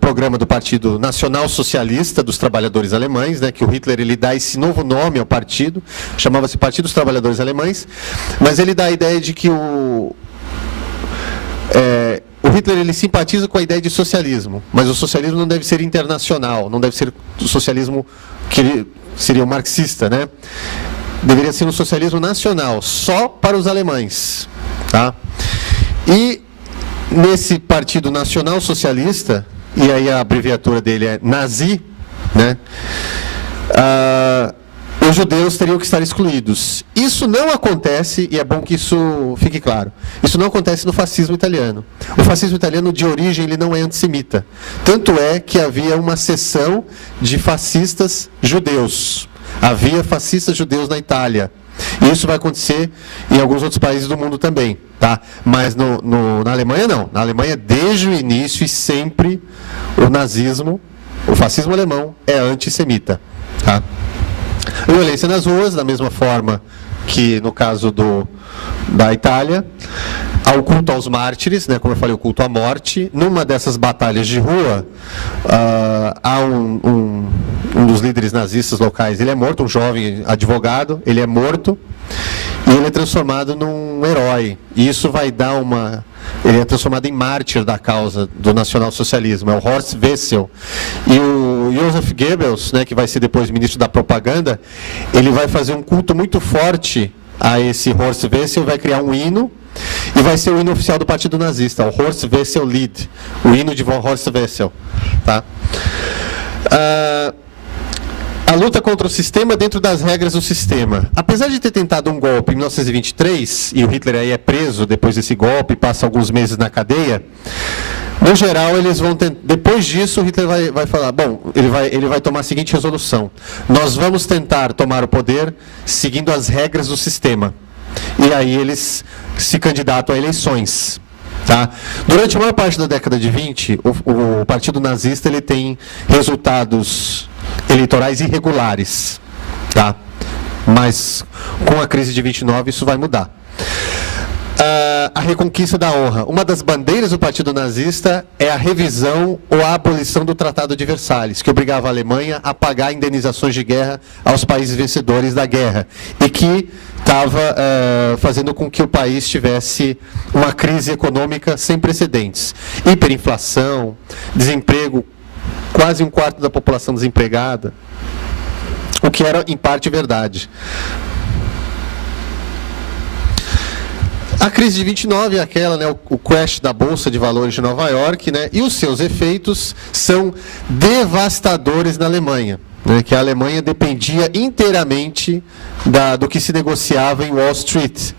programa do Partido Nacional Socialista dos Trabalhadores Alemães, né, que o Hitler ele dá esse novo nome ao partido, chamava-se Partido dos Trabalhadores Alemães, mas ele dá a ideia de que o Hitler ele simpatiza com a ideia de socialismo, mas o socialismo não deve ser internacional, não deve ser o socialismo que seria o marxista, né? Deveria ser um socialismo nacional, só para os alemães, tá? E nesse Partido Nacional Socialista, e aí a abreviatura dele é Nazi, né? Os judeus teriam que estar excluídos. Isso não acontece, e é bom que isso fique claro, isso não acontece no fascismo italiano. O fascismo italiano, de origem, ele não é antissemita. Tanto é que havia uma seção de fascistas judeus. Havia fascistas judeus na Itália. E isso vai acontecer em alguns outros países do mundo também, tá? Mas na Alemanha, não. Na Alemanha, desde o início e sempre, o nazismo, o fascismo alemão é antissemita, tá? Violência nas ruas, da mesma forma que no caso da Itália. Há o culto aos mártires, né, como eu falei, o culto à morte. Numa dessas batalhas de rua, há um dos líderes nazistas locais, ele é morto, um jovem advogado, ele é morto, e ele é transformado num herói. E isso vai dar ele é transformado em mártir da causa do nacionalsocialismo, é o Horst Wessel. E o Joseph Goebbels, né, que vai ser depois ministro da propaganda, ele vai fazer um culto muito forte a esse Horst Wessel, vai criar um hino, e vai ser o hino oficial do Partido Nazista, o Horst Wessel Lied, o hino de Horst Wessel, tá? A luta contra o sistema dentro das regras do sistema. Apesar de ter tentado um golpe em 1923, e o Hitler aí é preso depois desse golpe, passa alguns meses na cadeia, no geral, eles vão depois disso, o Hitler vai falar, bom, ele vai tomar a seguinte resolução: nós vamos tentar tomar o poder seguindo as regras do sistema. E aí eles se candidatam a eleições, tá? Durante a maior parte da década de 20, o Partido Nazista ele tem resultados eleitorais irregulares, tá? Mas com a crise de 29 isso vai mudar. A reconquista da honra. Uma das bandeiras do Partido Nazista é a revisão ou a abolição do Tratado de Versalhes, que obrigava a Alemanha a pagar indenizações de guerra aos países vencedores da guerra, e que estava fazendo com que o país tivesse uma crise econômica sem precedentes. Hiperinflação, desemprego, quase 1/4 da população desempregada, o que era, em parte, verdade. A crise de 29 é aquela, né, o crash da Bolsa de Valores de Nova York, né, e os seus efeitos são devastadores na Alemanha, né, que a Alemanha dependia inteiramente do que se negociava em Wall Street.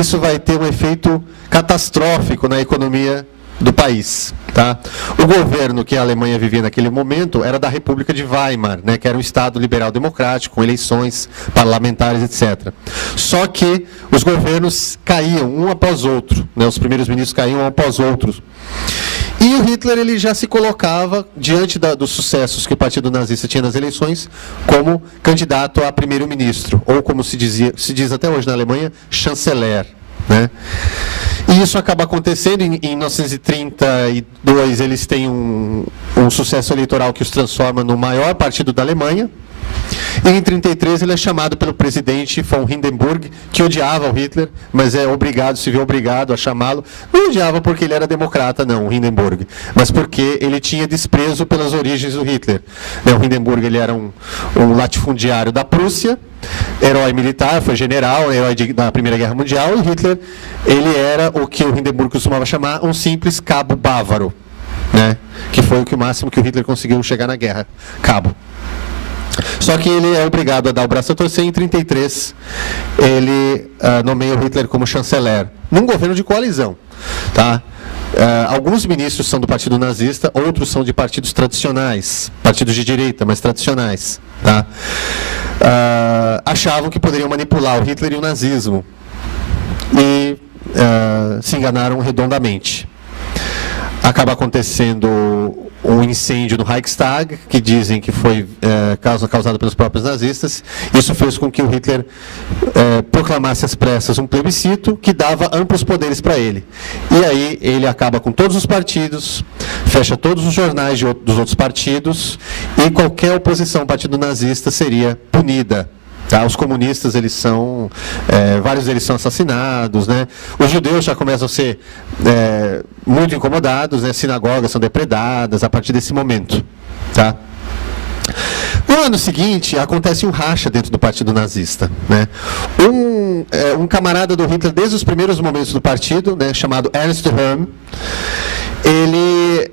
Isso vai ter um efeito catastrófico na economia do país, tá? O governo que a Alemanha vivia naquele momento era da República de Weimar, né, que era um Estado liberal democrático, com eleições parlamentares, etc. Só que os governos caíam um após outro, né, os primeiros ministros caíam um após outros. E o Hitler ele já se colocava, diante dos sucessos que o Partido Nazista tinha nas eleições, como candidato a primeiro-ministro, ou como se diz até hoje na Alemanha, chanceler, né? E isso acaba acontecendo. Em 1932 eles têm um sucesso eleitoral que os transforma no maior partido da Alemanha. E em 1933 ele é chamado pelo presidente von Hindenburg, que odiava o Hitler, mas se viu obrigado a chamá-lo. Não odiava porque ele era democrata, não, o Hindenburg, mas porque ele tinha desprezo pelas origens do Hitler. O Hindenburg ele era um um latifundiário da Prússia, herói militar, foi general, herói da Primeira Guerra Mundial, e Hitler, ele era o que o Hindenburg costumava chamar um simples cabo bávaro, né? Que foi o máximo que o Hitler conseguiu chegar na guerra, cabo. Só que ele é obrigado a dar o braço a torcer. Em 1933, ele nomeia o Hitler como chanceler, num governo de coalizão. Tá? Alguns ministros são do partido nazista, outros são de partidos tradicionais, partidos de direita, mas tradicionais. Tá? Achavam que poderiam manipular o Hitler e o nazismo, e se enganaram redondamente. Acaba acontecendo um incêndio no Reichstag, que dizem que foi causado pelos próprios nazistas. Isso fez com que o Hitler proclamasse às pressas um plebiscito que dava amplos poderes para ele. E aí ele acaba com todos os partidos, fecha todos os jornais dos outros partidos, e qualquer oposição ao partido nazista seria punida. Tá? Os comunistas, vários deles são assassinados, né? Os judeus já começam a ser muito incomodados, né? Sinagogas são depredadas a partir desse momento. Tá? No ano seguinte, acontece um racha dentro do partido nazista. Né? Um camarada do Hitler, desde os primeiros momentos do partido, né, chamado Ernst Röhm, ele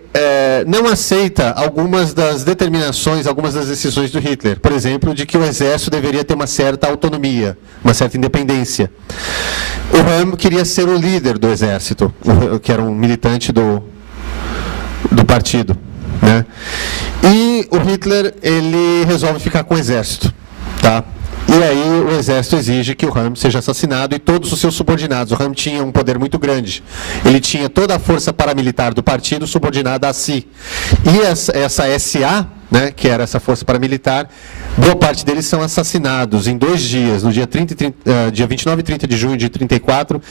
não aceita algumas das determinações, algumas das decisões do Hitler. Por exemplo, de que o exército deveria ter uma certa autonomia, uma certa independência. O Röhm queria ser o líder do exército, que era um militante do partido. Né? E o Hitler, ele resolve ficar com o exército. Tá? E aí o exército exige que o Röhm seja assassinado e todos os seus subordinados. O Röhm tinha um poder muito grande. Ele tinha toda a força paramilitar do partido subordinada a si. E essa SA, né, que era essa força paramilitar, boa parte deles são assassinados em 2 dias. No dia 29 e 30 de junho de 1934,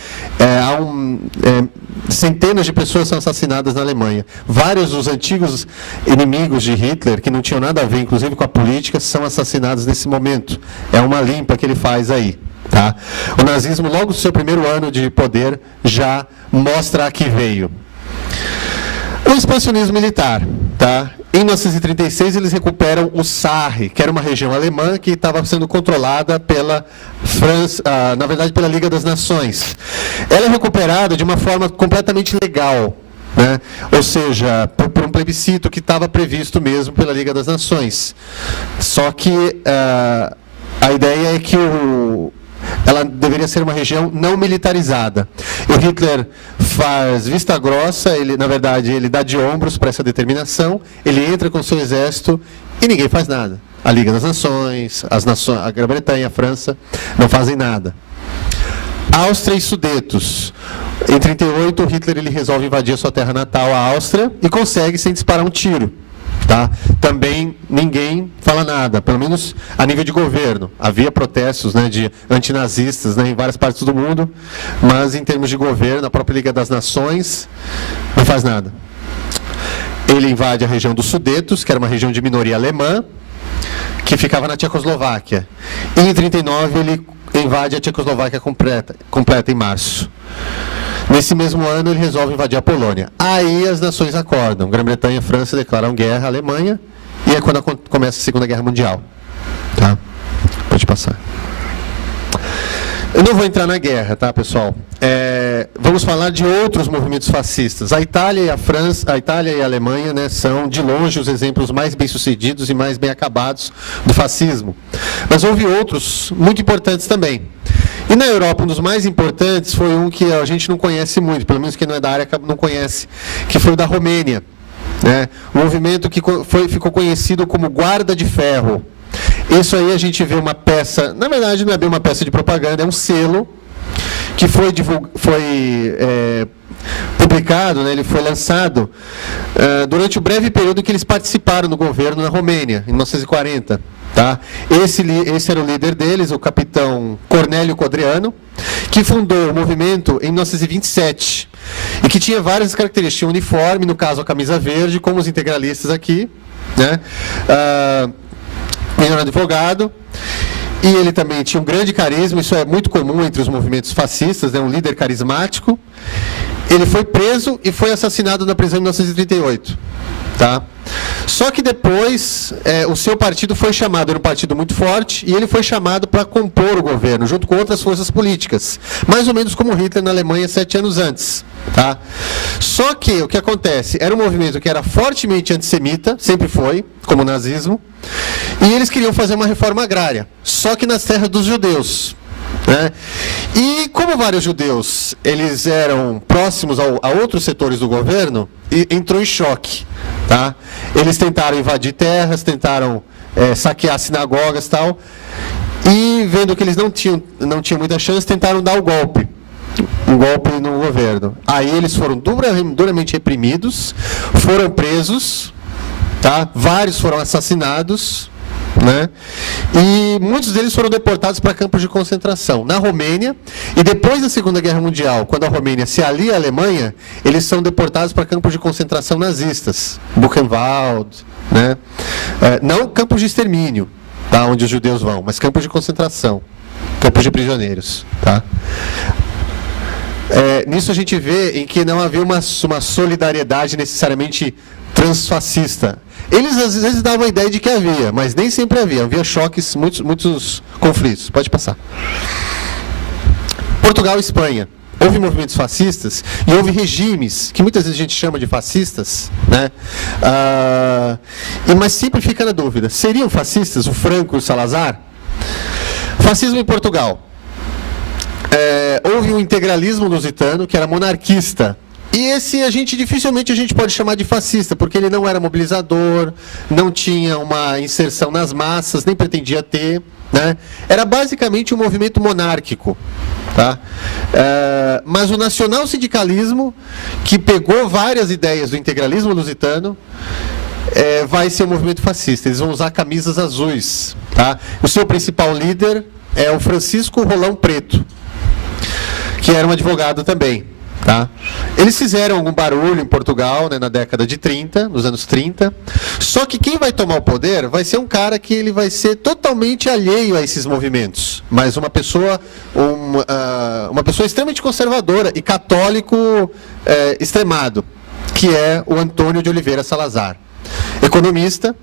centenas de pessoas são assassinadas na Alemanha. Vários dos antigos inimigos de Hitler, que não tinham nada a ver, inclusive, com a política, são assassinados nesse momento. É uma limpa que ele faz aí. Tá? O nazismo, logo no seu primeiro ano de poder, já mostra a que veio. O expansionismo militar. Tá? Em 1936, eles recuperam o Sarre, que era uma região alemã que estava sendo controlada pela França, na verdade pela Liga das Nações. Ela é recuperada de uma forma completamente legal, né? Ou seja, por um plebiscito que estava previsto mesmo pela Liga das Nações. Só que a ideia é que ela deveria ser uma região não militarizada. E o Hitler faz vista grossa, na verdade, ele dá de ombros para essa determinação, ele entra com seu exército e ninguém faz nada. A Liga das Nações, a Grã-Bretanha, a França, não fazem nada. Áustria e Sudetos. Em 1938, o Hitler ele resolve invadir a sua terra natal, a Áustria, e consegue sem disparar um tiro. Tá? Também ninguém fala nada, pelo menos a nível de governo. Havia protestos, né, de antinazistas, né, em várias partes do mundo, mas em termos de governo, a própria Liga das Nações não faz nada. Ele invade a região dos Sudetos, que era uma região de minoria alemã, que ficava na Tchecoslováquia. E em 1939 ele invade a Tchecoslováquia completa em março. Nesse mesmo ano, ele resolve invadir a Polônia. Aí as nações acordam. Grã-Bretanha e França declaram guerra à Alemanha, e é quando começa a Segunda Guerra Mundial. Tá? Pode passar. Eu não vou entrar na guerra, tá, pessoal? Vamos falar de outros movimentos fascistas. A Itália e a Alemanha, né, são, de longe, os exemplos mais bem-sucedidos e mais bem acabados do fascismo. Mas houve outros muito importantes também. E na Europa, um dos mais importantes foi um que a gente não conhece muito, pelo menos quem não é da área não conhece, que foi o da Romênia. Né? Um movimento que ficou conhecido como Guarda de Ferro. Isso aí a gente vê uma peça, na verdade não é bem uma peça de propaganda, é um selo que foi publicado, né, ele foi lançado durante o breve período que eles participaram do governo na Romênia, em 1940. Tá? Esse era o líder deles, o capitão Cornélio Codreanu, que fundou o movimento em 1927 e que tinha várias características. Tinha um uniforme, no caso a camisa verde, como os integralistas aqui, né? Ele era advogado e ele também tinha um grande carisma. Isso é muito comum entre os movimentos fascistas, né? Um líder carismático. Ele foi preso e foi assassinado na prisão em 1938. Tá? Só que depois o seu partido foi chamado, era um partido muito forte, e ele foi chamado para compor o governo, junto com outras forças políticas, mais ou menos como Hitler na Alemanha 7 anos antes. Tá? Só que o que acontece? Era um movimento que era fortemente antissemita, sempre foi, como o nazismo, e eles queriam fazer uma reforma agrária, só que nas terras dos judeus. Né? E como vários judeus eles eram próximos a outros setores do governo, entrou em choque. Tá? Eles tentaram invadir terras, tentaram saquear sinagogas e tal, e vendo que eles não tinham muita chance, tentaram dar um golpe no governo. Aí eles foram duramente reprimidos, foram presos, tá? Vários foram assassinados, né? E muitos deles foram deportados para campos de concentração na Romênia, e depois da Segunda Guerra Mundial, quando a Romênia se alia à Alemanha, eles são deportados para campos de concentração nazistas, Buchenwald, né? Não campos de extermínio, tá? Onde os judeus vão, mas campos de concentração, campos de prisioneiros, tá? Nisso a gente vê em que não havia uma solidariedade necessariamente transfascista. Eles às vezes davam a ideia de que havia, mas nem sempre havia choques, muitos conflitos. Pode passar. Portugal e Espanha. Houve movimentos fascistas e houve regimes, que muitas vezes a gente chama de fascistas, né? Mas sempre fica na dúvida, seriam fascistas o Franco e o Salazar? Fascismo em Portugal. Houve um integralismo lusitano, que era monarquista. E esse dificilmente a gente pode chamar de fascista, porque ele não era mobilizador, não tinha uma inserção nas massas, nem pretendia ter, né? Era basicamente um movimento monárquico. Tá? Mas o nacional-sindicalismo, que pegou várias ideias do integralismo lusitano, vai ser um movimento fascista. Eles vão usar camisas azuis. Tá? O seu principal líder é o Francisco Rolão Preto, que era um advogado também. Tá? Eles fizeram algum barulho em Portugal, né, na década de 30, nos anos 30, só que quem vai tomar o poder vai ser um cara que ele vai ser totalmente alheio a esses movimentos, mas uma pessoa extremamente conservadora e católico extremado, que é o Antônio de Oliveira Salazar, economista.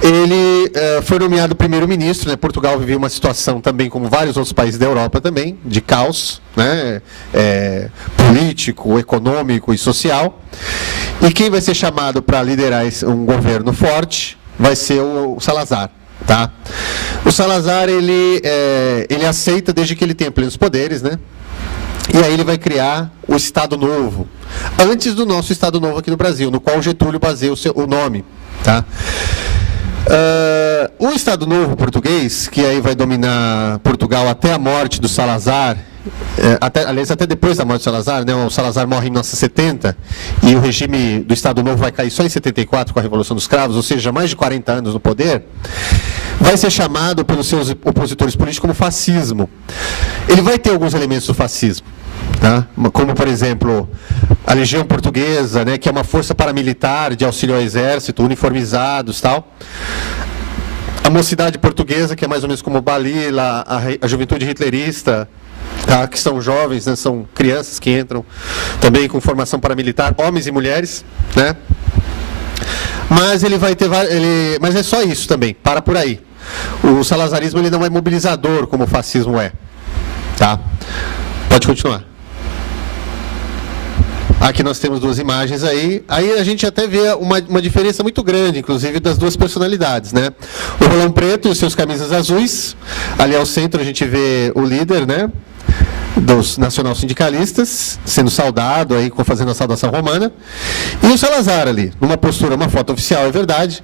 Ele foi nomeado primeiro-ministro, né? Portugal vivia uma situação também, como vários outros países da Europa também, de caos, né? Político, econômico e social. E quem vai ser chamado para liderar um governo forte vai ser o Salazar. Tá? O Salazar, ele aceita desde que ele tenha plenos poderes, né? E aí ele vai criar o Estado Novo, antes do nosso Estado Novo aqui no Brasil, no qual Getúlio baseia o nome. Tá? O Estado Novo português, que aí vai dominar Portugal até a morte do Salazar, aliás, até depois da morte do Salazar, né? O Salazar morre em 1970 e o regime do Estado Novo vai cair só em 74 com a Revolução dos Cravos, ou seja, mais de 40 anos no poder, vai ser chamado pelos seus opositores políticos como fascismo. Ele vai ter alguns elementos do fascismo. Tá? Como, por exemplo, a Legião Portuguesa, né, que é uma força paramilitar de auxílio ao exército, uniformizados, tal. A Mocidade Portuguesa, que é mais ou menos como o Balila, a juventude hitlerista, tá? Que são jovens, né, são crianças que entram também com formação paramilitar, homens e mulheres, né? Mas ele vai ter, mas é só isso também, para por aí. O salazarismo ele não é mobilizador como o fascismo é. Tá? Pode continuar. Aqui nós temos duas imagens aí. Aí a gente até vê uma diferença muito grande, inclusive, das duas personalidades, né? O Rolão Preto e os seus camisas azuis. Ali ao centro a gente vê o líder, né, dos nacional-sindicalistas, sendo saudado, aí, fazendo a saudação romana. E o Salazar ali, numa postura, uma foto oficial, é verdade,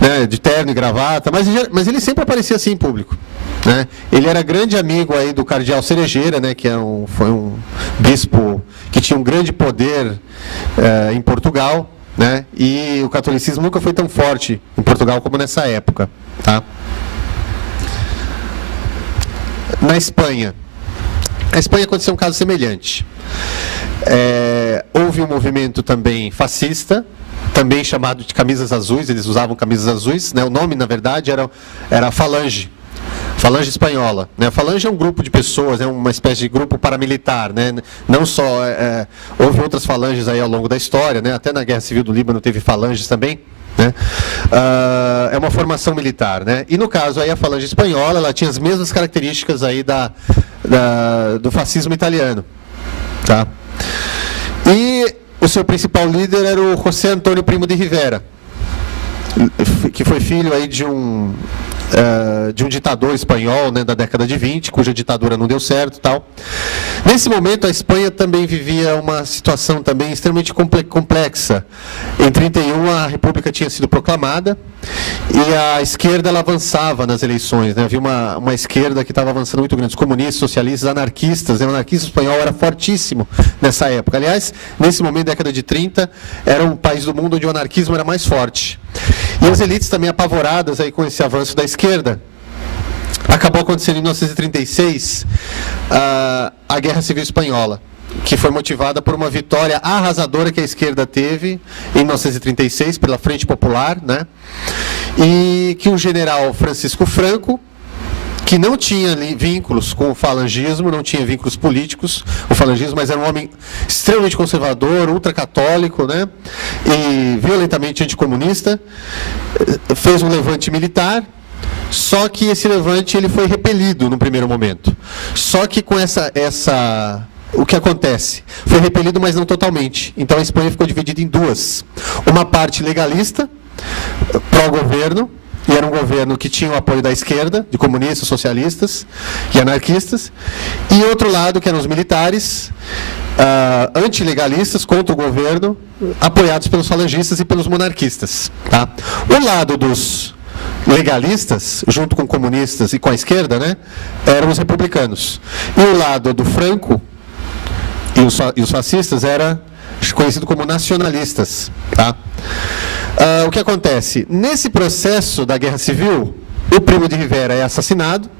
né, de terno e gravata, mas ele sempre aparecia assim em público. Né? Ele era grande amigo aí do cardeal Cerejeira, né, que foi um bispo que tinha um grande poder em Portugal, né, e o catolicismo nunca foi tão forte em Portugal como nessa época. Tá? Na Espanha. Na Espanha aconteceu um caso semelhante. Houve um movimento também fascista, também chamado de camisas azuis, eles usavam camisas azuis, né? O nome, na verdade, era Falange. Falange Espanhola. Né? A Falange é um grupo de pessoas, é uma espécie de grupo paramilitar. Né? Não só... houve outras falanges aí ao longo da história, né? Até na Guerra Civil do Líbano teve falanges também. Né? É uma formação militar. Né? E no caso aí a Falange Espanhola, ela tinha as mesmas características aí do fascismo italiano. Tá? E o seu principal líder era o José Antônio Primo de Rivera, que foi filho aí de um ditador espanhol, né, da década de 20, cuja ditadura não deu certo e tal. Nesse momento, a Espanha também vivia uma situação também extremamente complexa. Em 31, a República tinha sido proclamada e a esquerda ela avançava nas eleições. Né? Havia uma esquerda que estava avançando muito grande, os comunistas, socialistas, anarquistas. Né? O anarquismo espanhol era fortíssimo nessa época. Aliás, nesse momento, década de 30, era um país do mundo onde o anarquismo era mais forte. E as elites também apavoradas aí com esse avanço da esquerda. Acabou acontecendo em 1936 a Guerra Civil Espanhola, que foi motivada por uma vitória arrasadora que a esquerda teve em 1936 pela Frente Popular, né? E que o general Francisco Franco, que não tinha vínculos com o falangismo, não tinha vínculos políticos, o falangismo, mas era um homem extremamente conservador, ultracatólico, né? E violentamente anticomunista, fez um levante militar. Só que esse levante ele foi repelido no primeiro momento. Só que com o que acontece? Foi repelido, mas não totalmente. Então a Espanha ficou dividida em duas. Uma parte legalista, pró-governo, e era um governo que tinha o apoio da esquerda, de comunistas, socialistas e anarquistas. E outro lado, que eram os militares, antilegalistas, contra o governo, apoiados pelos falangistas e pelos monarquistas. Tá? O lado dos legalistas, junto com comunistas e com a esquerda, né, eram os republicanos. E o lado do Franco e os fascistas era conhecido como nacionalistas. Tá? O que acontece? Nesse processo da Guerra Civil, o Primo de Rivera é assassinado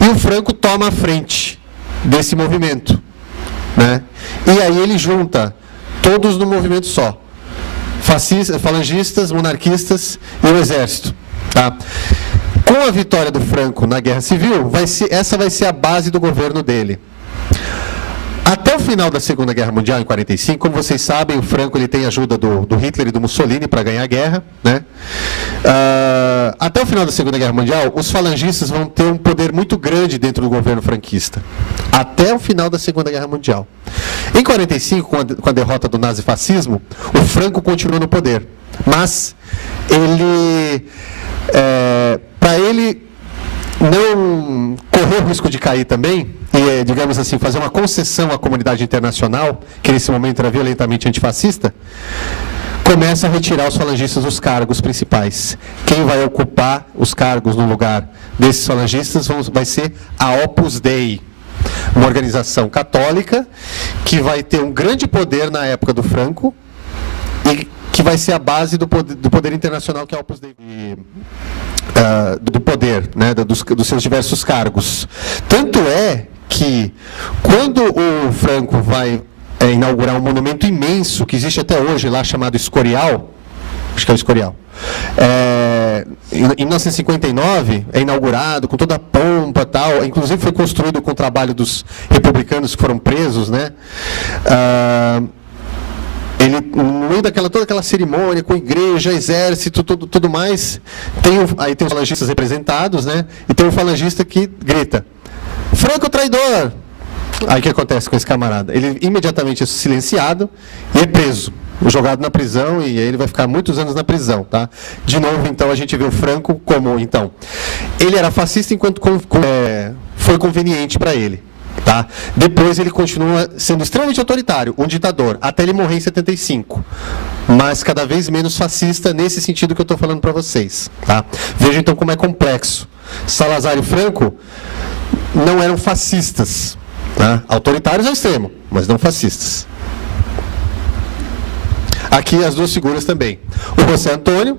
e o Franco toma a frente desse movimento. Né? E aí ele junta todos num movimento só. Falangistas, monarquistas e o exército. Tá? Com a vitória do Franco na Guerra Civil, essa vai ser a base do governo dele. Até o final da Segunda Guerra Mundial, em 1945, como vocês sabem, o Franco ele tem a ajuda do Hitler e do Mussolini para ganhar a guerra. Né? Até o final da Segunda Guerra Mundial, os falangistas vão ter um poder muito grande dentro do governo franquista. Até o final da Segunda Guerra Mundial. Em 1945, com a derrota do nazifascismo, o Franco continuou no poder. Mas para ele não correr o risco de cair também, e, digamos assim, fazer uma concessão à comunidade internacional, que nesse momento era violentamente antifascista, começa a retirar os falangistas dos cargos principais. Quem vai ocupar os cargos no lugar desses falangistas vai ser a Opus Dei, uma organização católica que vai ter um grande poder na época do Franco e que vai ser a base do poder internacional, que é a Opus Dei. Do poder, né, dos seus diversos cargos. Tanto é que, quando o Franco vai inaugurar um monumento imenso, que existe até hoje lá, chamado Escorial, acho que é o Escorial, em 1959, é inaugurado com toda a pompa, tal, inclusive foi construído com o trabalho dos republicanos que foram presos, né? Ele, no meio toda aquela cerimônia, com igreja, exército, tudo mais, aí tem os falangistas representados, né? E tem um falangista que grita: Franco traidor! Aí o que acontece com esse camarada? Ele imediatamente é silenciado e é preso, jogado na prisão, e aí ele vai ficar muitos anos na prisão. Tá? De novo, então, a gente vê o Franco como, então, ele era fascista enquanto foi conveniente para ele. Tá? Depois ele continua sendo extremamente autoritário, um ditador, até ele morrer em 75. Mas cada vez menos fascista nesse sentido que eu estou falando para vocês. Tá? Veja então como é complexo. Salazar e Franco não eram fascistas. Tá? Autoritários ao extremo, mas não fascistas. Aqui as duas figuras também. O José Antônio,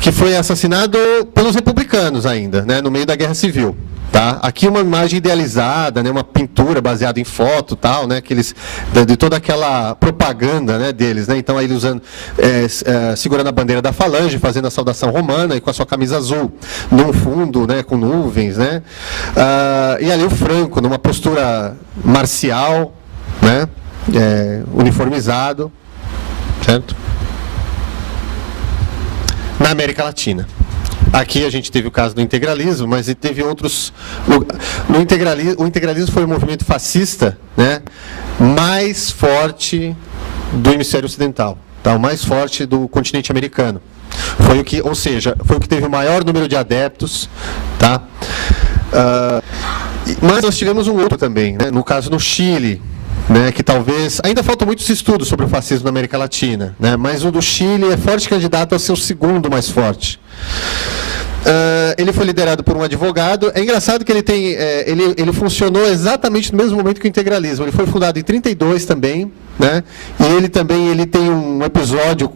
que foi assassinado pelos republicanos ainda, né, no meio da Guerra Civil. Tá? Aqui uma imagem idealizada, né, uma pintura baseada em foto, tal, né, que eles, de toda aquela propaganda, né, deles. Né, então, aí ele usando, segurando a bandeira da Falange, fazendo a saudação romana e com a sua camisa azul, num fundo, né, com nuvens. Né, e ali o Franco, numa postura marcial, né, uniformizado, certo? Na América Latina. Aqui a gente teve o caso do integralismo, mas teve outros. O integralismo foi o movimento fascista, né, mais forte do hemisfério ocidental, tá, o mais forte do continente americano. Foi o que, ou seja, foi o que teve o maior número de adeptos, tá? Mas nós tivemos um outro também, né, no caso no Chile. Né, que talvez, ainda faltam muitos estudos sobre o fascismo na América Latina, né, mas o do Chile é forte candidato a ser o segundo mais forte. Ele foi liderado por um advogado. É engraçado que ele funcionou exatamente no mesmo momento que o integralismo. Ele foi fundado em 1932 também, né? E ele tem um episódio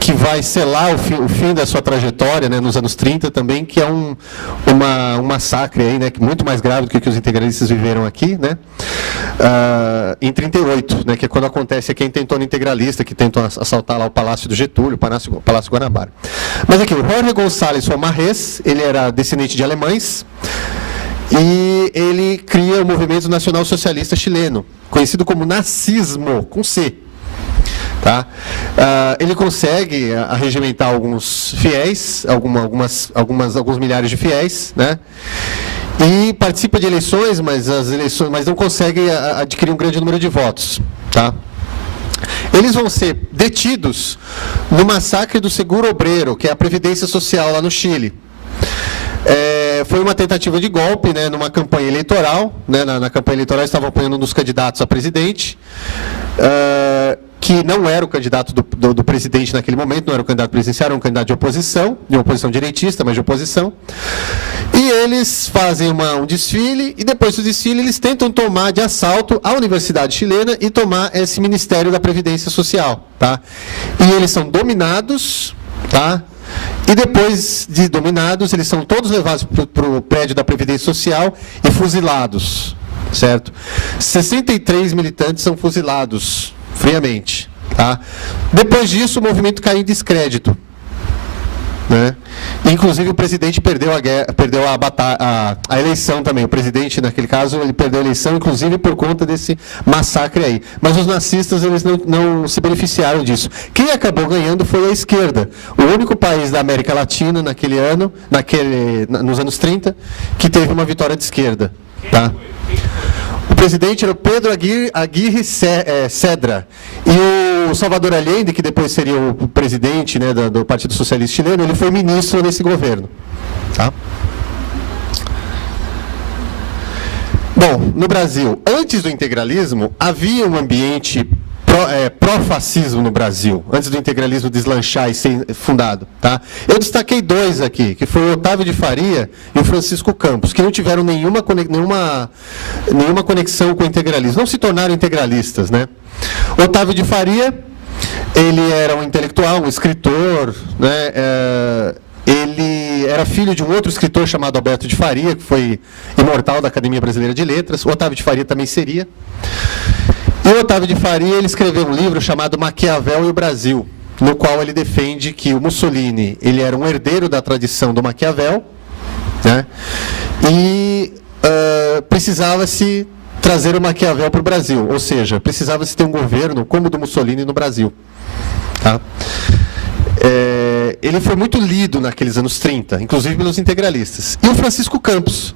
que vai selar o fim da sua trajetória, né, nos anos 30 também, que é um massacre aí, né, muito mais grave do que o que os integralistas viveram aqui, né? Em 1938, né, que é quando acontece aqui a intentona integralista, que tentam assaltar lá o Palácio do Getúlio, o Palácio Guanabara. Mas aqui, o Jorge González Omarrés, ele era descendente de alemães, e ele cria o Movimento Nacional Socialista Chileno, conhecido como nazismo, com C. Tá? Ele consegue arregimentar alguns fiéis, alguns milhares de fiéis, né? E participa de eleições, mas não consegue adquirir um grande número de votos. Tá? Eles vão ser detidos no massacre do Seguro Obreiro, que é a Previdência Social lá no Chile. Foi uma tentativa de golpe, né, numa campanha eleitoral. Né, na campanha eleitoral estavam apoiando um dos candidatos a presidente, que não era o candidato do presidente naquele momento, não era o candidato presidencial, era um candidato de uma oposição direitista, mas de oposição. E eles fazem um desfile, e depois do desfile eles tentam tomar de assalto a Universidade Chilena e tomar esse Ministério da Previdência Social. Tá? E eles são dominados, tá? E depois de dominados, eles são todos levados para o prédio da Previdência Social e fuzilados, certo? 63 militantes são fuzilados friamente. Tá? Depois disso, o movimento caiu em descrédito. Né? Inclusive, o presidente perdeu a eleição também. O presidente, naquele caso, ele perdeu a eleição, inclusive por conta desse massacre aí. Mas os nazistas, eles não se beneficiaram disso. Quem acabou ganhando foi a esquerda. O único país da América Latina, naquele ano, nos anos 30, que teve uma vitória de esquerda. Tá? O presidente era o Pedro Aguirre Cedra. E o Salvador Allende, que depois seria o presidente, né, do Partido Socialista Chileno, ele foi ministro nesse governo. Tá? Bom, no Brasil, antes do integralismo, havia um ambiente pró-fascismo no Brasil, antes do integralismo deslanchar e ser fundado. Tá? Eu destaquei dois aqui, que foi o Otávio de Faria e o Francisco Campos, que não tiveram nenhuma conexão com o integralismo, não se tornaram integralistas. Né? Otávio de Faria, ele era um intelectual, um escritor, né? Ele era filho de um outro escritor chamado Alberto de Faria, que foi imortal da Academia Brasileira de Letras. O Otávio de Faria também seria. E o Otávio de Faria, ele escreveu um livro chamado Maquiavel e o Brasil, no qual ele defende que o Mussolini ele era um herdeiro da tradição do Maquiavel, né? E precisava-se trazer o Maquiavel para o Brasil, ou seja, precisava-se ter um governo como o do Mussolini no Brasil. Tá? Ele foi muito lido naqueles anos 30, inclusive pelos integralistas. E o Francisco Campos,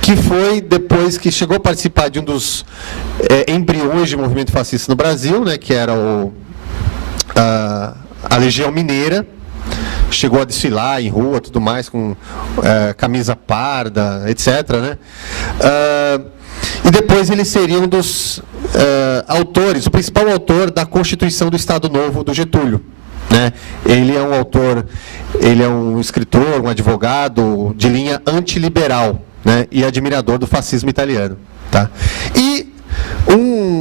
que foi depois que chegou a participar de um dos embriões de movimento fascista no Brasil, né, que era a Legião Mineira, chegou a desfilar em rua, tudo mais, com camisa parda, etc. Né? E depois ele seria um dos autores, o principal autor da Constituição do Estado Novo do Getúlio. Né? Ele é um autor, ele é um escritor, um advogado de linha antiliberal, né? E admirador do fascismo italiano. Tá? E um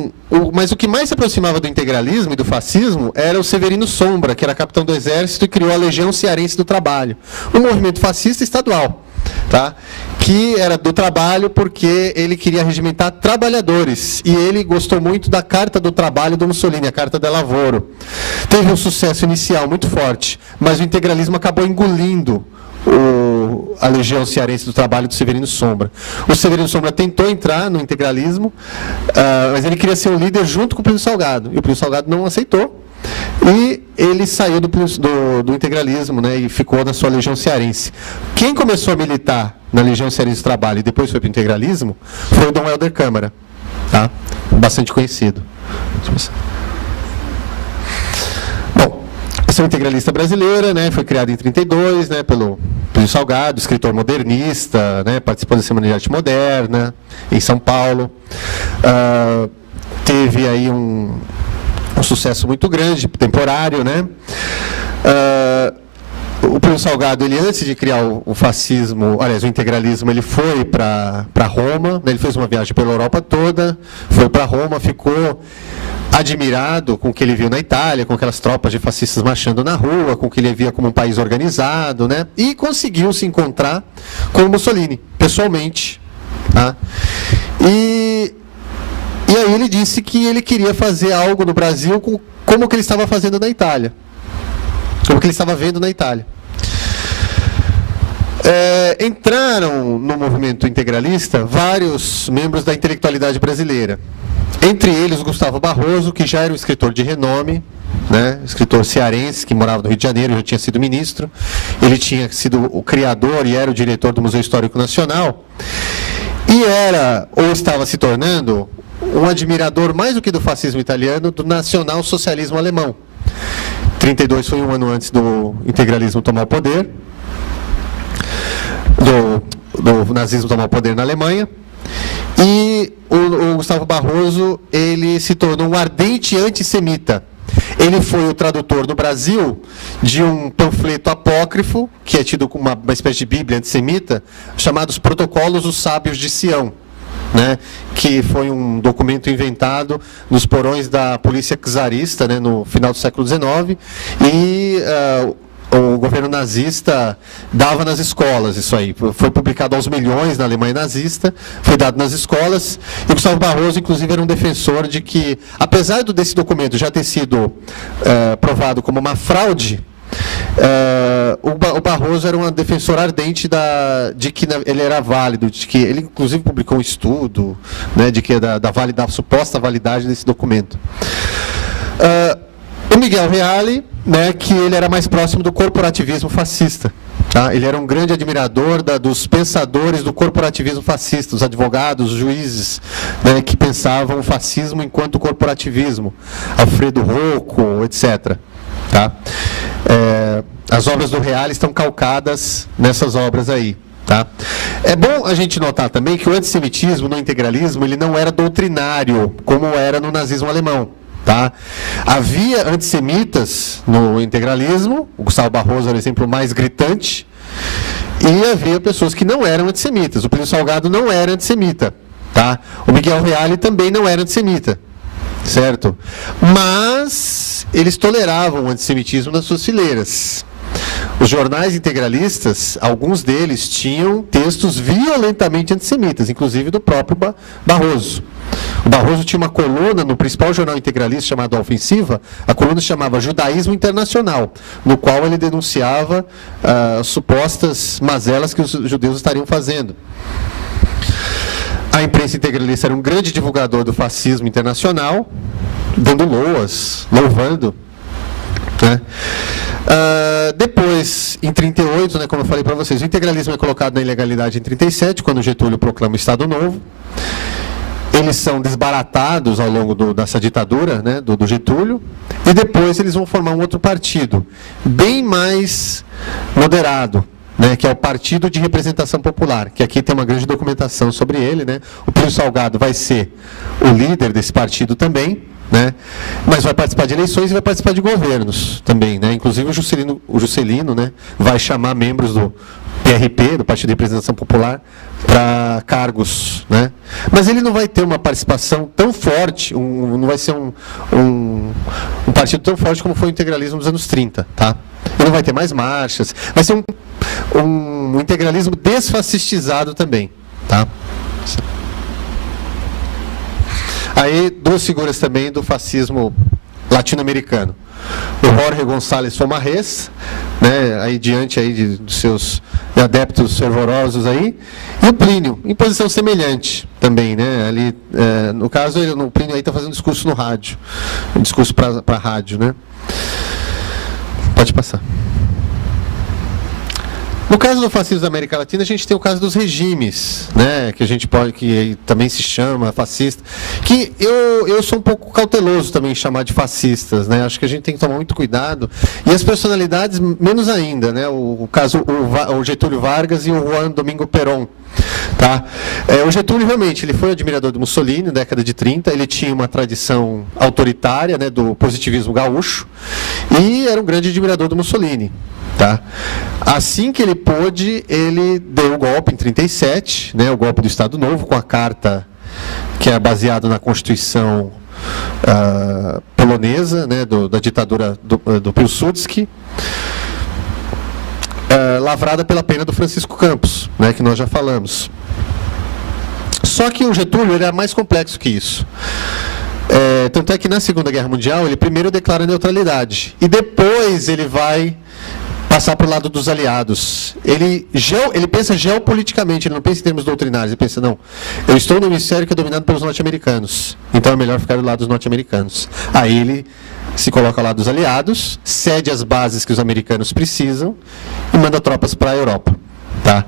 Mas o que mais se aproximava do integralismo e do fascismo era o Severino Sombra, que era capitão do Exército e criou a Legião Cearense do Trabalho, um movimento fascista estadual, tá? Que era do trabalho porque ele queria regimentar trabalhadores, e ele gostou muito da Carta do Trabalho do Mussolini, a Carta del Lavoro. Teve um sucesso inicial muito forte, mas o integralismo acabou engolindo a Legião Cearense do Trabalho do Severino Sombra. O Severino Sombra tentou entrar no integralismo, mas ele queria ser o líder junto com o Plínio Salgado, e o Plínio Salgado não aceitou, e ele saiu do integralismo, né, e ficou na sua Legião Cearense. Quem começou a militar na Legião Cearense do Trabalho e depois foi para o integralismo foi o Dom Helder Câmara, tá? Bastante conhecido. Bom, essa é uma integralista brasileira, né, foi criada em 1932, né, pelo Plínio Salgado, escritor modernista, né, participou da Semana de Arte Moderna em São Paulo. Teve aí um sucesso muito grande, temporário, né? O Plínio Salgado, ele antes de criar o fascismo, aliás, o integralismo, ele foi para Roma, né? Ele fez uma viagem pela Europa toda, foi para Roma, ficou admirado com o que ele viu na Itália, com aquelas tropas de fascistas marchando na rua, com o que ele via como um país organizado, né? E conseguiu se encontrar com o Mussolini, pessoalmente, tá? E aí ele disse que ele queria fazer algo no Brasil como o que ele estava fazendo na Itália. Como o que ele estava vendo na Itália. Entraram no movimento integralista vários membros da intelectualidade brasileira. Entre eles, Gustavo Barroso, que já era um escritor de renome, né, escritor cearense, que morava no Rio de Janeiro, já tinha sido ministro. Ele tinha sido o criador e era o diretor do Museu Histórico Nacional. E era, ou estava se tornando, um admirador, mais do que do fascismo italiano, do nacional-socialismo alemão. 1932 foi um ano antes do integralismo tomar o poder, do nazismo tomar o poder na Alemanha. E o Gustavo Barroso, ele se tornou um ardente antissemita. Ele foi o tradutor no Brasil de um panfleto apócrifo, que é tido como uma espécie de bíblia antissemita, chamado Os Protocolos dos Sábios de Sião, né, que foi um documento inventado nos porões da polícia czarista, né, no final do século XIX, e o governo nazista dava nas escolas isso aí. Foi publicado aos milhões na Alemanha nazista, foi dado nas escolas, e o Gustavo Barroso, inclusive, era um defensor de que, apesar desse documento já ter sido provado como uma fraude, o Barroso era um defensor ardente de que ele era válido, de que ele inclusive publicou um estudo, né, de que da suposta validade desse documento. O Miguel Reale, né, que ele era mais próximo do corporativismo fascista. Tá? Ele era um grande admirador dos pensadores do corporativismo fascista, os advogados, os juízes, né, que pensavam o fascismo enquanto corporativismo. Alfredo Rocco, etc. Tá? As obras do Reale estão calcadas nessas obras aí. Tá? É bom a gente notar também que o antissemitismo no integralismo ele não era doutrinário, como era no nazismo alemão. Tá? Havia antissemitas no integralismo, o Gustavo Barroso era o exemplo mais gritante, e havia pessoas que não eram antissemitas. O Plínio Salgado não era antissemita. Tá? O Miguel Reale também não era antissemita. Certo? Mas eles toleravam o antissemitismo nas suas fileiras. Os jornais integralistas, alguns deles tinham textos violentamente antissemitas, inclusive do próprio Barroso. O Barroso tinha uma coluna no principal jornal integralista chamado A Ofensiva, a coluna se chamava Judaísmo Internacional, no qual ele denunciava supostas mazelas que os judeus estariam fazendo. A imprensa integralista era um grande divulgador do fascismo internacional, dando loas, louvando. Né? Depois, em 1938, né, como eu falei para vocês, o integralismo é colocado na ilegalidade em 1937, quando Getúlio proclama o Estado Novo. Eles são desbaratados ao longo dessa ditadura, né, do Getúlio, e depois eles vão formar um outro partido, bem mais moderado, né, que é o Partido de Representação Popular, que aqui tem uma grande documentação sobre ele. Né? O Plínio Salgado vai ser o líder desse partido também, né? Mas vai participar de eleições e vai participar de governos também. Né? Inclusive o Juscelino, né, vai chamar membros do PRP, do Partido de Representação Popular, para cargos, né? Mas ele não vai ter uma participação tão forte, não vai ser um partido tão forte como foi o integralismo dos anos 30, tá? Ele não vai ter mais marchas, vai ser um integralismo desfascistizado também, tá? Aí, duas figuras também do fascismo latino-americano. O Jorge González Fomarrés, né, aí diante aí dos seus adeptos fervorosos aí, e o Plínio, em posição semelhante também, né, ali, no caso, o Plínio aí está fazendo um discurso no rádio, um discurso para rádio, né. Pode passar. No caso do fascismo da América Latina, a gente tem o caso dos regimes, né, que também se chama fascista, que eu sou um pouco cauteloso também em chamar de fascistas, né, acho que a gente tem que tomar muito cuidado, e as personalidades menos ainda, né, o Getúlio Vargas e o Juan Domingo Perón. Tá? O Getúlio realmente ele foi admirador do Mussolini na década de 30, ele tinha uma tradição autoritária, né, do positivismo gaúcho, e era um grande admirador do Mussolini. Tá? Assim que ele pôde, ele deu o golpe em 37, né, o golpe do Estado Novo, com a carta que é baseada na Constituição polonesa, né, da ditadura do Piłsudski, lavrada pela pena do Francisco Campos, né, que nós já falamos. Só que o Getúlio ele era mais complexo que isso. Tanto é que na Segunda Guerra Mundial ele primeiro declara neutralidade e depois ele vai passar para o lado dos aliados. Ele pensa geopoliticamente, ele não pensa em termos doutrinários, ele pensa, não, eu estou no hemisfério que é dominado pelos norte-americanos, então é melhor ficar do lado dos norte-americanos. Aí ele se coloca ao lado dos aliados, cede as bases que os americanos precisam e manda tropas para a Europa. Tá?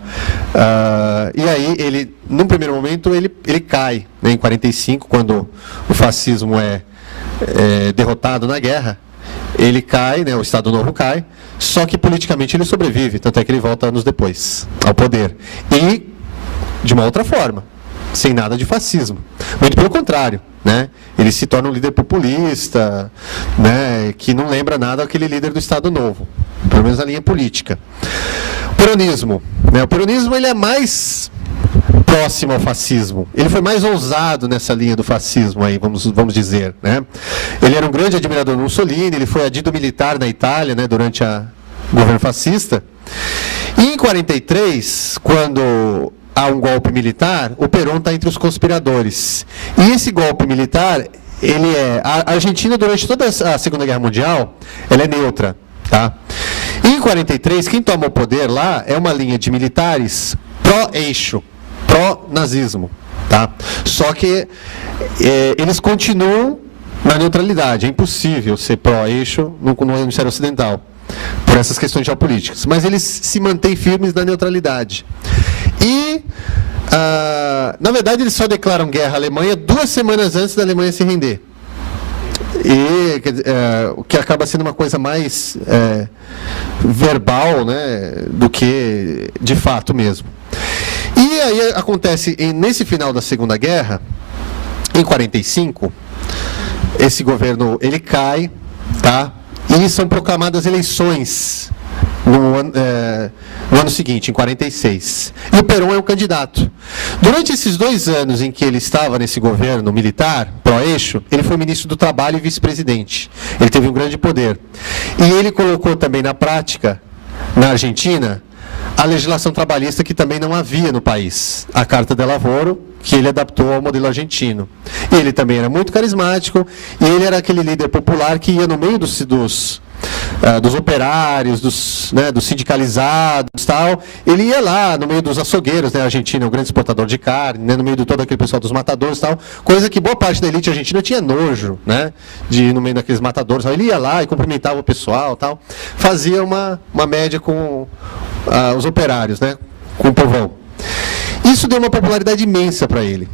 E aí, ele, num primeiro momento, ele cai, né, em 45, quando o fascismo é derrotado na guerra, ele cai, né, o Estado Novo cai, só que politicamente ele sobrevive, tanto é que ele volta anos depois ao poder. E de uma outra forma, sem nada de fascismo. Muito pelo contrário, né? Ele se torna um líder populista, né, que não lembra nada daquele líder do Estado Novo, pelo menos na linha política. O peronismo, né? O peronismo ele é mais próximo ao fascismo. Ele foi mais ousado nessa linha do fascismo, aí, vamos dizer, né? Ele era um grande admirador do Mussolini, ele foi adido militar na Itália, né, durante o governo fascista. E em 43, quando há um golpe militar, o Perón está entre os conspiradores. E esse golpe militar, a Argentina, durante toda a Segunda Guerra Mundial, ela é neutra. Tá? E em 43, quem toma o poder lá é uma linha de militares pró-eixo, pró-nazismo. Tá? Só que eles continuam na neutralidade. É impossível ser pró-eixo no hemisfério ocidental, por essas questões geopolíticas. Mas eles se mantêm firmes na neutralidade. E, na verdade, eles só declaram guerra à Alemanha 2 semanas antes da Alemanha se render. E o que acaba sendo uma coisa mais verbal, né, do que de fato mesmo. E aí acontece, nesse final da Segunda Guerra, em 45, esse governo ele cai, tá? E são proclamadas eleições no ano seguinte, em 46. E o Perón é o candidato. Durante esses 2 anos em que ele estava nesse governo militar, pró-eixo, ele foi ministro do Trabalho e vice-presidente. Ele teve um grande poder. E ele colocou também na prática, na Argentina, a legislação trabalhista que também não havia no país. A Carta del Lavoro, que ele adaptou ao modelo argentino. E ele também era muito carismático, e ele era aquele líder popular que ia no meio dos operários, dos sindicalizados, tal. Ele ia lá no meio dos açougueiros, né? A Argentina é um grande exportador de carne, né? No meio de todo aquele pessoal dos matadores, tal. Coisa que boa parte da elite argentina tinha nojo, né? De ir no meio daqueles matadores. Ele ia lá e cumprimentava o pessoal, tal. Fazia uma média com os operários, né? Com o povão. Isso deu uma popularidade imensa para ele.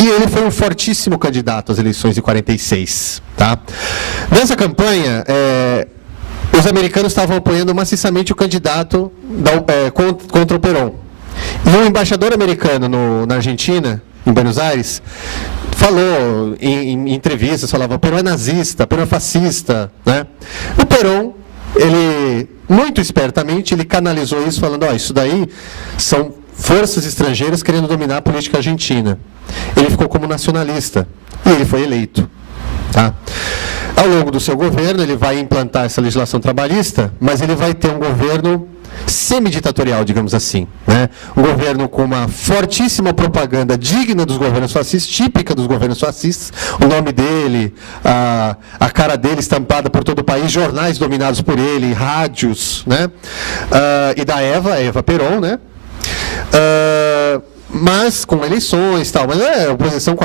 E ele foi um fortíssimo candidato às eleições de 46. Tá? Nessa campanha, os americanos estavam apoiando maciçamente o candidato contra o Perón. E um embaixador americano na Argentina, em Buenos Aires, falou em entrevistas, falava, o Perón é nazista, o Perón é fascista. Né? O Perón ele, muito espertamente, ele canalizou isso falando, isso daí são forças estrangeiras querendo dominar a política argentina. Ele ficou como nacionalista e ele foi eleito. Tá? Ao longo do seu governo, ele vai implantar essa legislação trabalhista, mas ele vai ter um governo semiditatorial, digamos assim, né? Um governo com uma fortíssima propaganda digna dos governos fascistas, típica dos governos fascistas, o nome dele, a cara dele estampada por todo o país, jornais dominados por ele, rádios, né? E da Eva Perón, né? Mas com eleições e tal, mas é oposição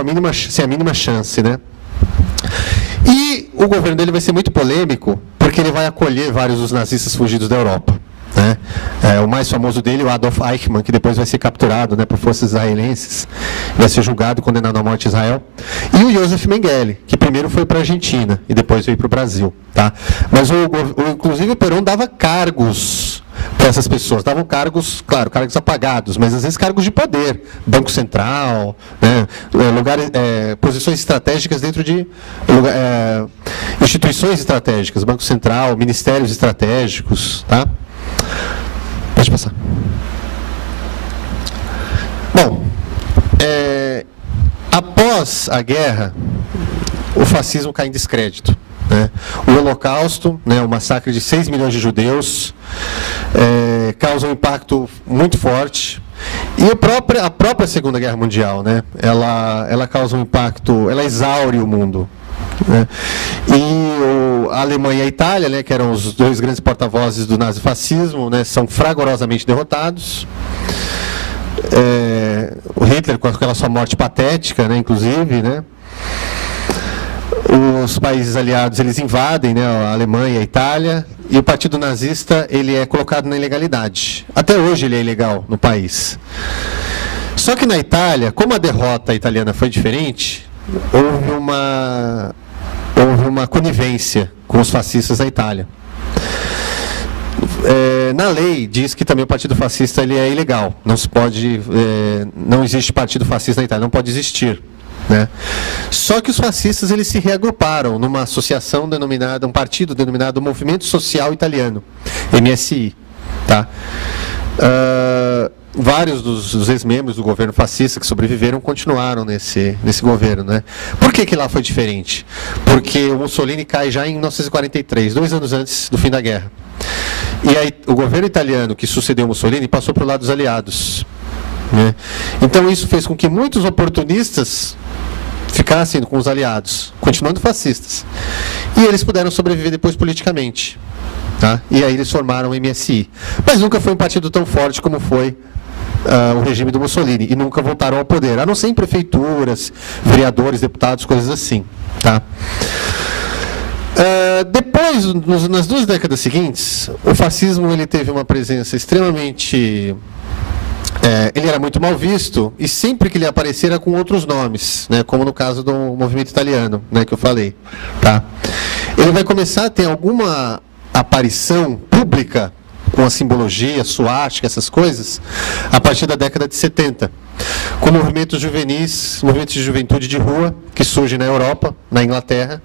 sem a mínima chance, né? E o governo dele vai ser muito polêmico, porque ele vai acolher vários dos nazistas fugidos da Europa. Né? O mais famoso dele, o Adolf Eichmann, que depois vai ser capturado, né, por forças israelenses, vai ser julgado e condenado à morte em Israel. E o Joseph Mengele, que primeiro foi para a Argentina e depois veio para o Brasil. Tá? Mas, inclusive, o Perón dava cargos para essas pessoas. Davam cargos, claro, cargos apagados, mas às vezes cargos de poder. Banco Central, né, posições estratégicas dentro de instituições estratégicas, Banco Central, ministérios estratégicos. Tá? Pode passar. Bom, após a guerra, o fascismo cai em descrédito. Né? O Holocausto, né, o massacre de 6 milhões de judeus, causa um impacto muito forte. E a própria Segunda Guerra Mundial, né, ela causa um impacto, ela exaure o mundo. Né? E a Alemanha e a Itália, né, que eram os dois grandes porta-vozes do nazifascismo, né, são fragorosamente derrotados. O Hitler, com aquela sua morte patética, né, inclusive, né, os países aliados eles invadem, né, a Alemanha e a Itália, e o partido nazista ele é colocado na ilegalidade. Até hoje ele é ilegal no país. Só que na Itália, como a derrota italiana foi diferente, houve uma conivência com os fascistas da Itália. Na lei diz que também o partido fascista ele é ilegal. Não se pode, não existe partido fascista na Itália, não pode existir. Né? Só que os fascistas eles se reagruparam numa associação denominada, um partido denominado Movimento Social Italiano, MSI. Tá? Vários dos ex-membros do governo fascista que sobreviveram continuaram nesse governo. Né? Por que lá foi diferente? Porque o Mussolini cai já em 1943, 2 anos antes do fim da guerra. E aí, o governo italiano que sucedeu Mussolini passou para o lado dos aliados. Né? Então isso fez com que muitos oportunistas ficassem com os aliados, continuando fascistas. E eles puderam sobreviver depois politicamente. Tá? E aí eles formaram o MSI. Mas nunca foi um partido tão forte como foi o regime do Mussolini. E nunca voltaram ao poder, a não ser em prefeituras, vereadores, deputados, coisas assim. Tá? Depois, nas 2 décadas seguintes, o fascismo ele teve uma presença extremamente... ele era muito mal visto e sempre que ele aparecia era com outros nomes, né, como no caso do movimento italiano, né, que eu falei. Tá? Ele vai começar a ter alguma aparição pública com a simbologia, suástica, essas coisas, a partir da década de 70, com movimentos juvenis, movimentos de juventude de rua, que surgem na Europa, na Inglaterra.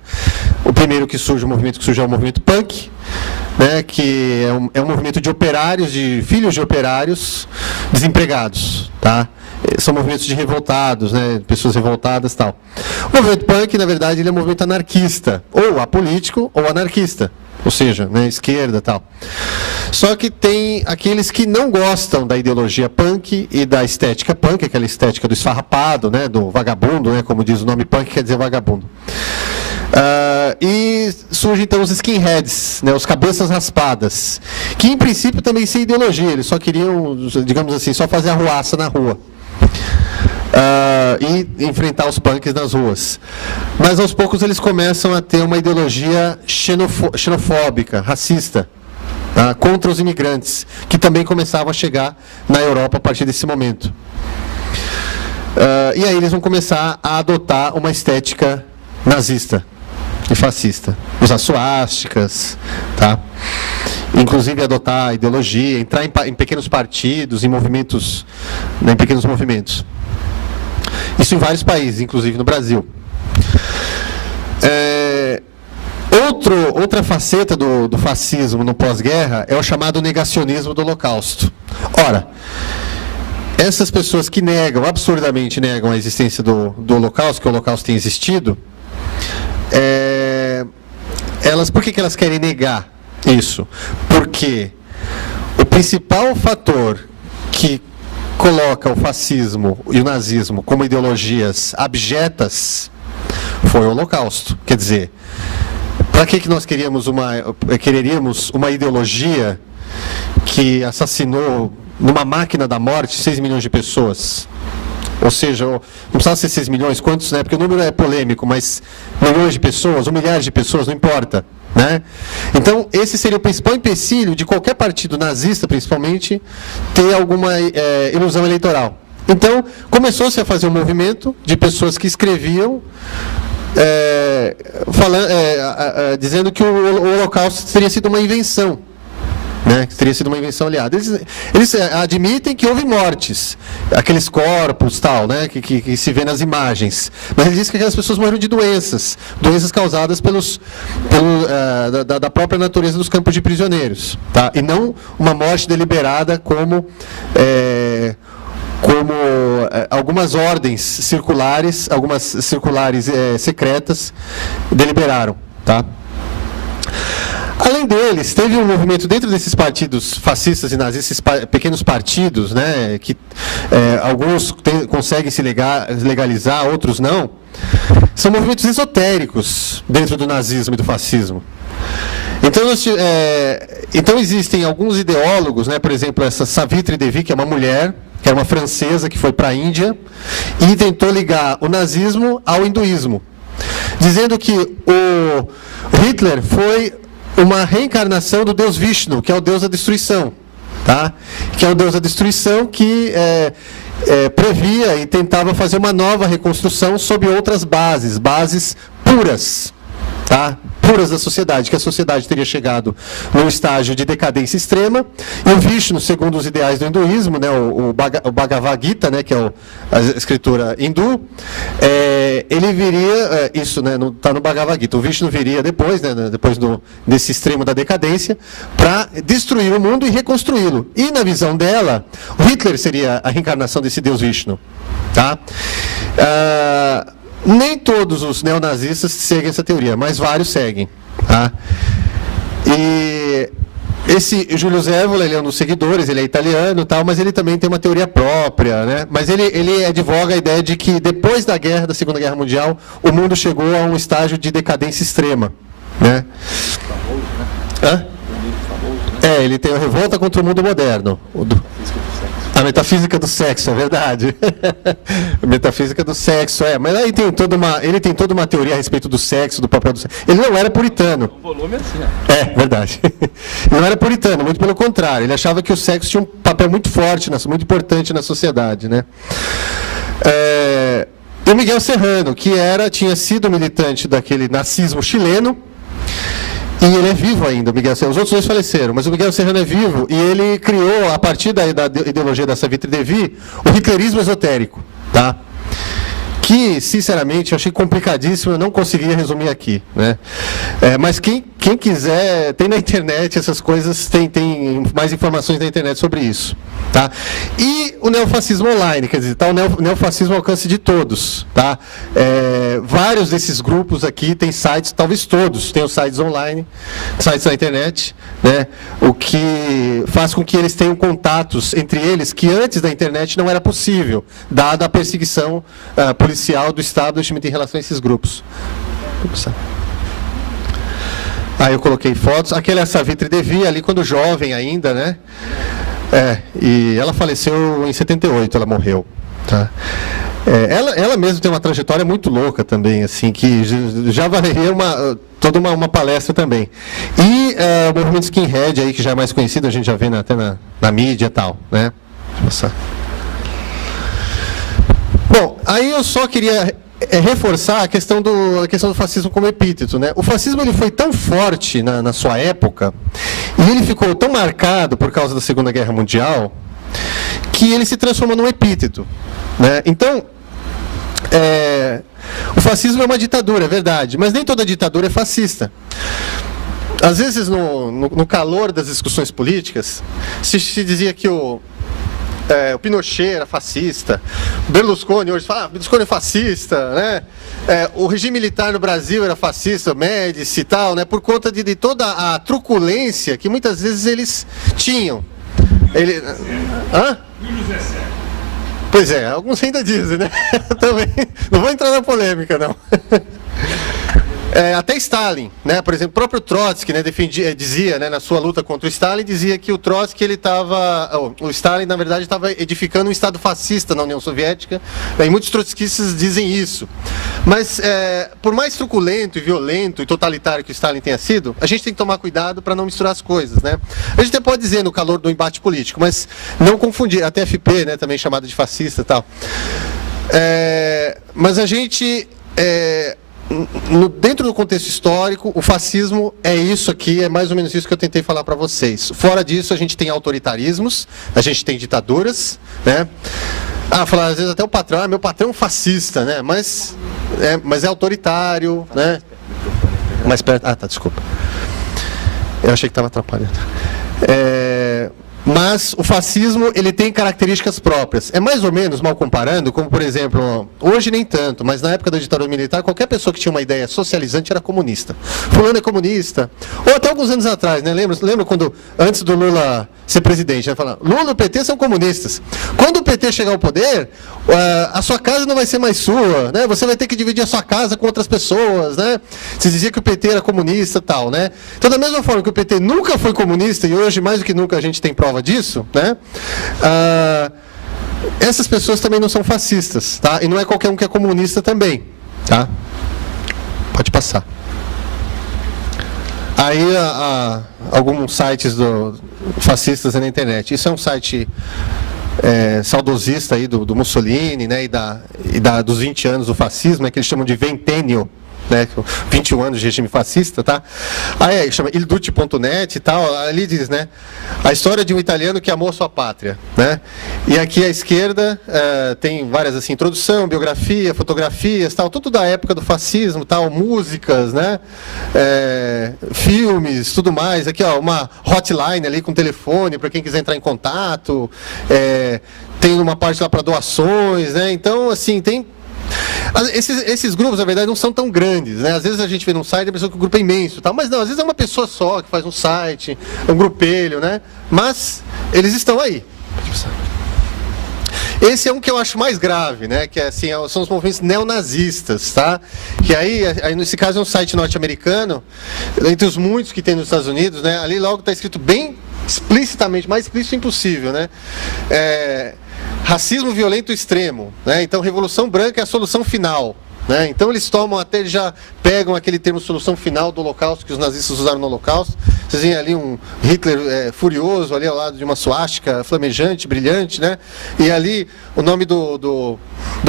O primeiro que surge, o movimento que surge é o movimento punk, né, que é um movimento de operários, de filhos de operários desempregados. Tá? São movimentos de revoltados, né, pessoas revoltadas e tal. O movimento punk, na verdade, ele é um movimento anarquista, ou apolítico ou anarquista. Ou seja, né, esquerda e tal. Só que tem aqueles que não gostam da ideologia punk e da estética punk, aquela estética do esfarrapado, né, do vagabundo, né, como diz o nome punk, quer dizer vagabundo. E surgem então os skinheads, né, os cabeças raspadas, que em princípio também sem ideologia, eles só queriam, digamos assim, só fazer arruaça na rua. E enfrentar os punks nas ruas. Mas aos poucos eles começam a ter uma ideologia xenofóbica, racista, tá? Contra os imigrantes, que também começavam a chegar na Europa a partir desse momento. E aí eles vão começar a adotar uma estética nazista e fascista. Usar suásticas, tá? Inclusive adotar a ideologia, entrar em pequenos partidos, em movimentos, né, em pequenos movimentos. Isso em vários países, inclusive no Brasil. Outra faceta do fascismo no pós-guerra é o chamado negacionismo do Holocausto. Ora, essas pessoas que absurdamente negam a existência do Holocausto, que o Holocausto tem existido, por que elas querem negar isso? Porque o principal fator que coloca o fascismo e o nazismo como ideologias abjetas foi o Holocausto. Quer dizer, para que nós quereríamos uma ideologia que assassinou numa máquina da morte 6 milhões de pessoas? Ou seja, não precisava ser 6 milhões, quantos, né? Porque o número é polêmico, mas milhões de pessoas, ou milhares de pessoas, não importa, né? Então, esse seria o principal empecilho de qualquer partido nazista, principalmente, ter alguma ilusão eleitoral. Então, começou-se a fazer um movimento de pessoas que escreviam dizendo que o Holocausto teria sido uma invenção, né, que teria sido uma invenção aliada. Eles admitem que houve mortes, aqueles corpos, tal, né, que se vê nas imagens, mas eles dizem que aquelas pessoas morreram de doenças causadas da própria natureza dos campos de prisioneiros, tá? E não uma morte deliberada como algumas ordens circulares, secretas deliberaram, tá? Além deles, teve um movimento dentro desses partidos fascistas e nazistas, pequenos partidos, né, que alguns conseguem se legalizar, outros não. São movimentos esotéricos dentro do nazismo e do fascismo. Então existem alguns ideólogos, né, por exemplo, essa Savitri Devi, que é uma mulher, que era uma francesa que foi para a Índia e tentou ligar o nazismo ao hinduísmo, dizendo que o Hitler foi uma reencarnação do deus Vishnu, que é o deus da destruição, tá? Que é o deus da destruição que previa e tentava fazer uma nova reconstrução sob outras bases puras, tá? Puras da sociedade, que a sociedade teria chegado num estágio de decadência extrema, e o Vishnu, segundo os ideais do hinduísmo, né, o Bhagavad Gita, né, que é a escritura hindu, ele viria, isso, né, está no Bhagavad Gita, o Vishnu viria depois, né, desse extremo da decadência, para destruir o mundo e reconstruí-lo. E na visão dela, o Hitler seria a reencarnação desse deus Vishnu, tá? Nem todos os neonazistas seguem essa teoria, mas vários seguem, tá? E esse Julius Evola, ele é um dos seguidores, ele é italiano e tal, mas ele também tem uma teoria própria, né? Mas ele advoga a ideia de que depois da Segunda Guerra Mundial, o mundo chegou a um estágio de decadência extrema, né? Hã? Ele tem a revolta contra o mundo moderno. A metafísica do sexo, é verdade. A metafísica do sexo, mas aí ele tem toda uma teoria a respeito do sexo, do papel do sexo. Ele não era puritano. O volume é assim, verdade. Ele não era puritano, muito pelo contrário. Ele achava que o sexo tinha um papel muito forte, muito importante na sociedade, né? E o Miguel Serrano, que tinha sido militante daquele nazismo chileno, e ele é vivo ainda, o Miguel Serrano. Os outros dois faleceram, mas o Miguel Serrano é vivo, e ele criou, a partir da ideologia da Savitri Devi, o hitlerismo esotérico, tá? Que, sinceramente, eu achei complicadíssimo, eu não conseguia resumir aqui, né? Mas quem quiser, tem na internet essas coisas, tem mais informações na internet sobre isso, tá? E o neofascismo online, quer dizer, tá, o neofascismo ao alcance de todos, tá? Vários desses grupos aqui têm sites, talvez todos tenham sites online, sites na internet, né? O que faz com que eles tenham contatos entre eles que antes da internet não era possível, dada a perseguição policial do establishment em relação a esses grupos. Aí eu coloquei fotos. Aquela é a Savitri Devi, ali quando jovem ainda, né? E ela faleceu em 78, ela morreu, tá? Ela mesma tem uma trajetória muito louca também, assim, que já valeria toda uma palestra também. E o movimento skinhead aí, que já é mais conhecido, a gente já vê até na mídia e tal, né? Deixa eu passar. Bom, aí eu só queria reforçar a questão do fascismo como epíteto, né? O fascismo ele foi tão forte na sua época, e ele ficou tão marcado por causa da Segunda Guerra Mundial, que ele se transformou num epíteto, né? Então, O fascismo é uma ditadura, é verdade, mas nem toda ditadura é fascista. Às vezes, no calor das discussões políticas, se dizia que o Pinochet era fascista, o Berlusconi hoje fala, Berlusconi é fascista, né? O regime militar no Brasil era fascista, Médici e tal, né? Por conta de toda a truculência que muitas vezes eles tinham. Hã? Pois é, alguns ainda dizem, né? Também. Não vou entrar na polêmica, não. Até Stalin, né? Por exemplo, o próprio Trotsky, né, dizia, né, na sua luta contra o Stalin, dizia que o Trotsky, o Stalin, na verdade, estava edificando um Estado fascista na União Soviética, né, e muitos trotskistas dizem isso. Mas, por mais truculento e violento e totalitário que o Stalin tenha sido, a gente tem que tomar cuidado para não misturar as coisas, né? A gente até pode dizer no calor do embate político, mas não confundir, a TFP, né, também chamada de fascista e tal. Mas a gente... dentro do contexto histórico, o fascismo é isso aqui, é mais ou menos isso que eu tentei falar para vocês. Fora disso, a gente tem autoritarismos, a gente tem ditaduras, né? Falar às vezes até o patrão, meu patrão é um fascista, né? Mas é autoritário, né? Mais perto. Tá, desculpa. Eu achei que estava atrapalhando. Mas o fascismo, ele tem características próprias. É mais ou menos, mal comparando, como, por exemplo, hoje nem tanto, mas na época da ditadura militar, qualquer pessoa que tinha uma ideia socializante era comunista. Fulano é comunista. Ou até alguns anos atrás, né? Lembra quando, antes do Lula ser presidente, né? Falando, Lula e o PT são comunistas. Quando o PT chegar ao poder, a sua casa não vai ser mais sua, né? Você vai ter que dividir a sua casa com outras pessoas, né? Se dizia que o PT era comunista e tal, né? Então, da mesma forma que o PT nunca foi comunista, e hoje, mais do que nunca, a gente tem prova disso, né? Essas pessoas também não são fascistas, tá? E não é qualquer um que é comunista também, tá? Pode passar. Aí, alguns sites fascistas na internet. Isso é um site saudosista aí do Mussolini, né? E dos 20 anos do fascismo, né, que eles chamam de ventênio, né, 21 anos de regime fascista, tá? Aí chama ilduce.net e tal, ali diz, né, a história de um italiano que amou sua pátria, né? E aqui à esquerda tem várias, assim, introdução, biografia, fotografias, tal, tudo da época do fascismo, tal, músicas, né, filmes, tudo mais. Aqui, ó, uma hotline ali com telefone para quem quiser entrar em contato, tem uma parte lá para doações, né? Então, assim, tem... Esses grupos, na verdade, não são tão grandes, né? Às vezes a gente vê num site e a pessoa que o grupo é imenso, tal, mas não, às vezes é uma pessoa só que faz um site, um grupelho, né? Mas eles estão aí. Esse é um que eu acho mais grave, né? Que é, assim, são os movimentos neonazistas, tá? Que aí nesse caso é um site norte-americano, entre os muitos que tem nos Estados Unidos, né? Ali logo está escrito bem explicitamente, mais explícito impossível, né? Racismo violento extremo, né? Então Revolução Branca é a solução final, né? Então eles já pegam aquele termo solução final do Holocausto que os nazistas usaram no Holocausto. Vocês veem ali um Hitler furioso ali ao lado de uma suástica flamejante, brilhante, né? E ali o nome do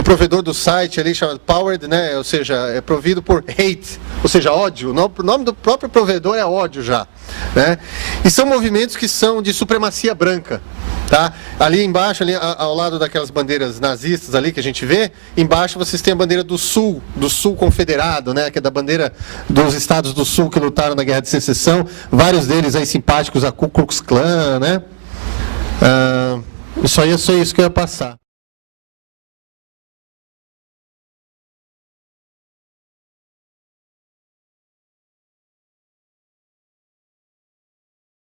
provedor do site ali chamado Powered, né? Ou seja, é provido por hate, ou seja, ódio. O nome do próprio provedor é ódio já, né? E são movimentos que são de supremacia branca. Tá? Ali embaixo, ali ao lado daquelas bandeiras nazistas ali que a gente vê, embaixo vocês têm a bandeira do Sul Confederado, né? Que é da bandeira dos estados do Sul que lutaram na Guerra de Secessão, vários deles aí simpáticos a Ku Klux Klan, né? Só isso que eu ia passar.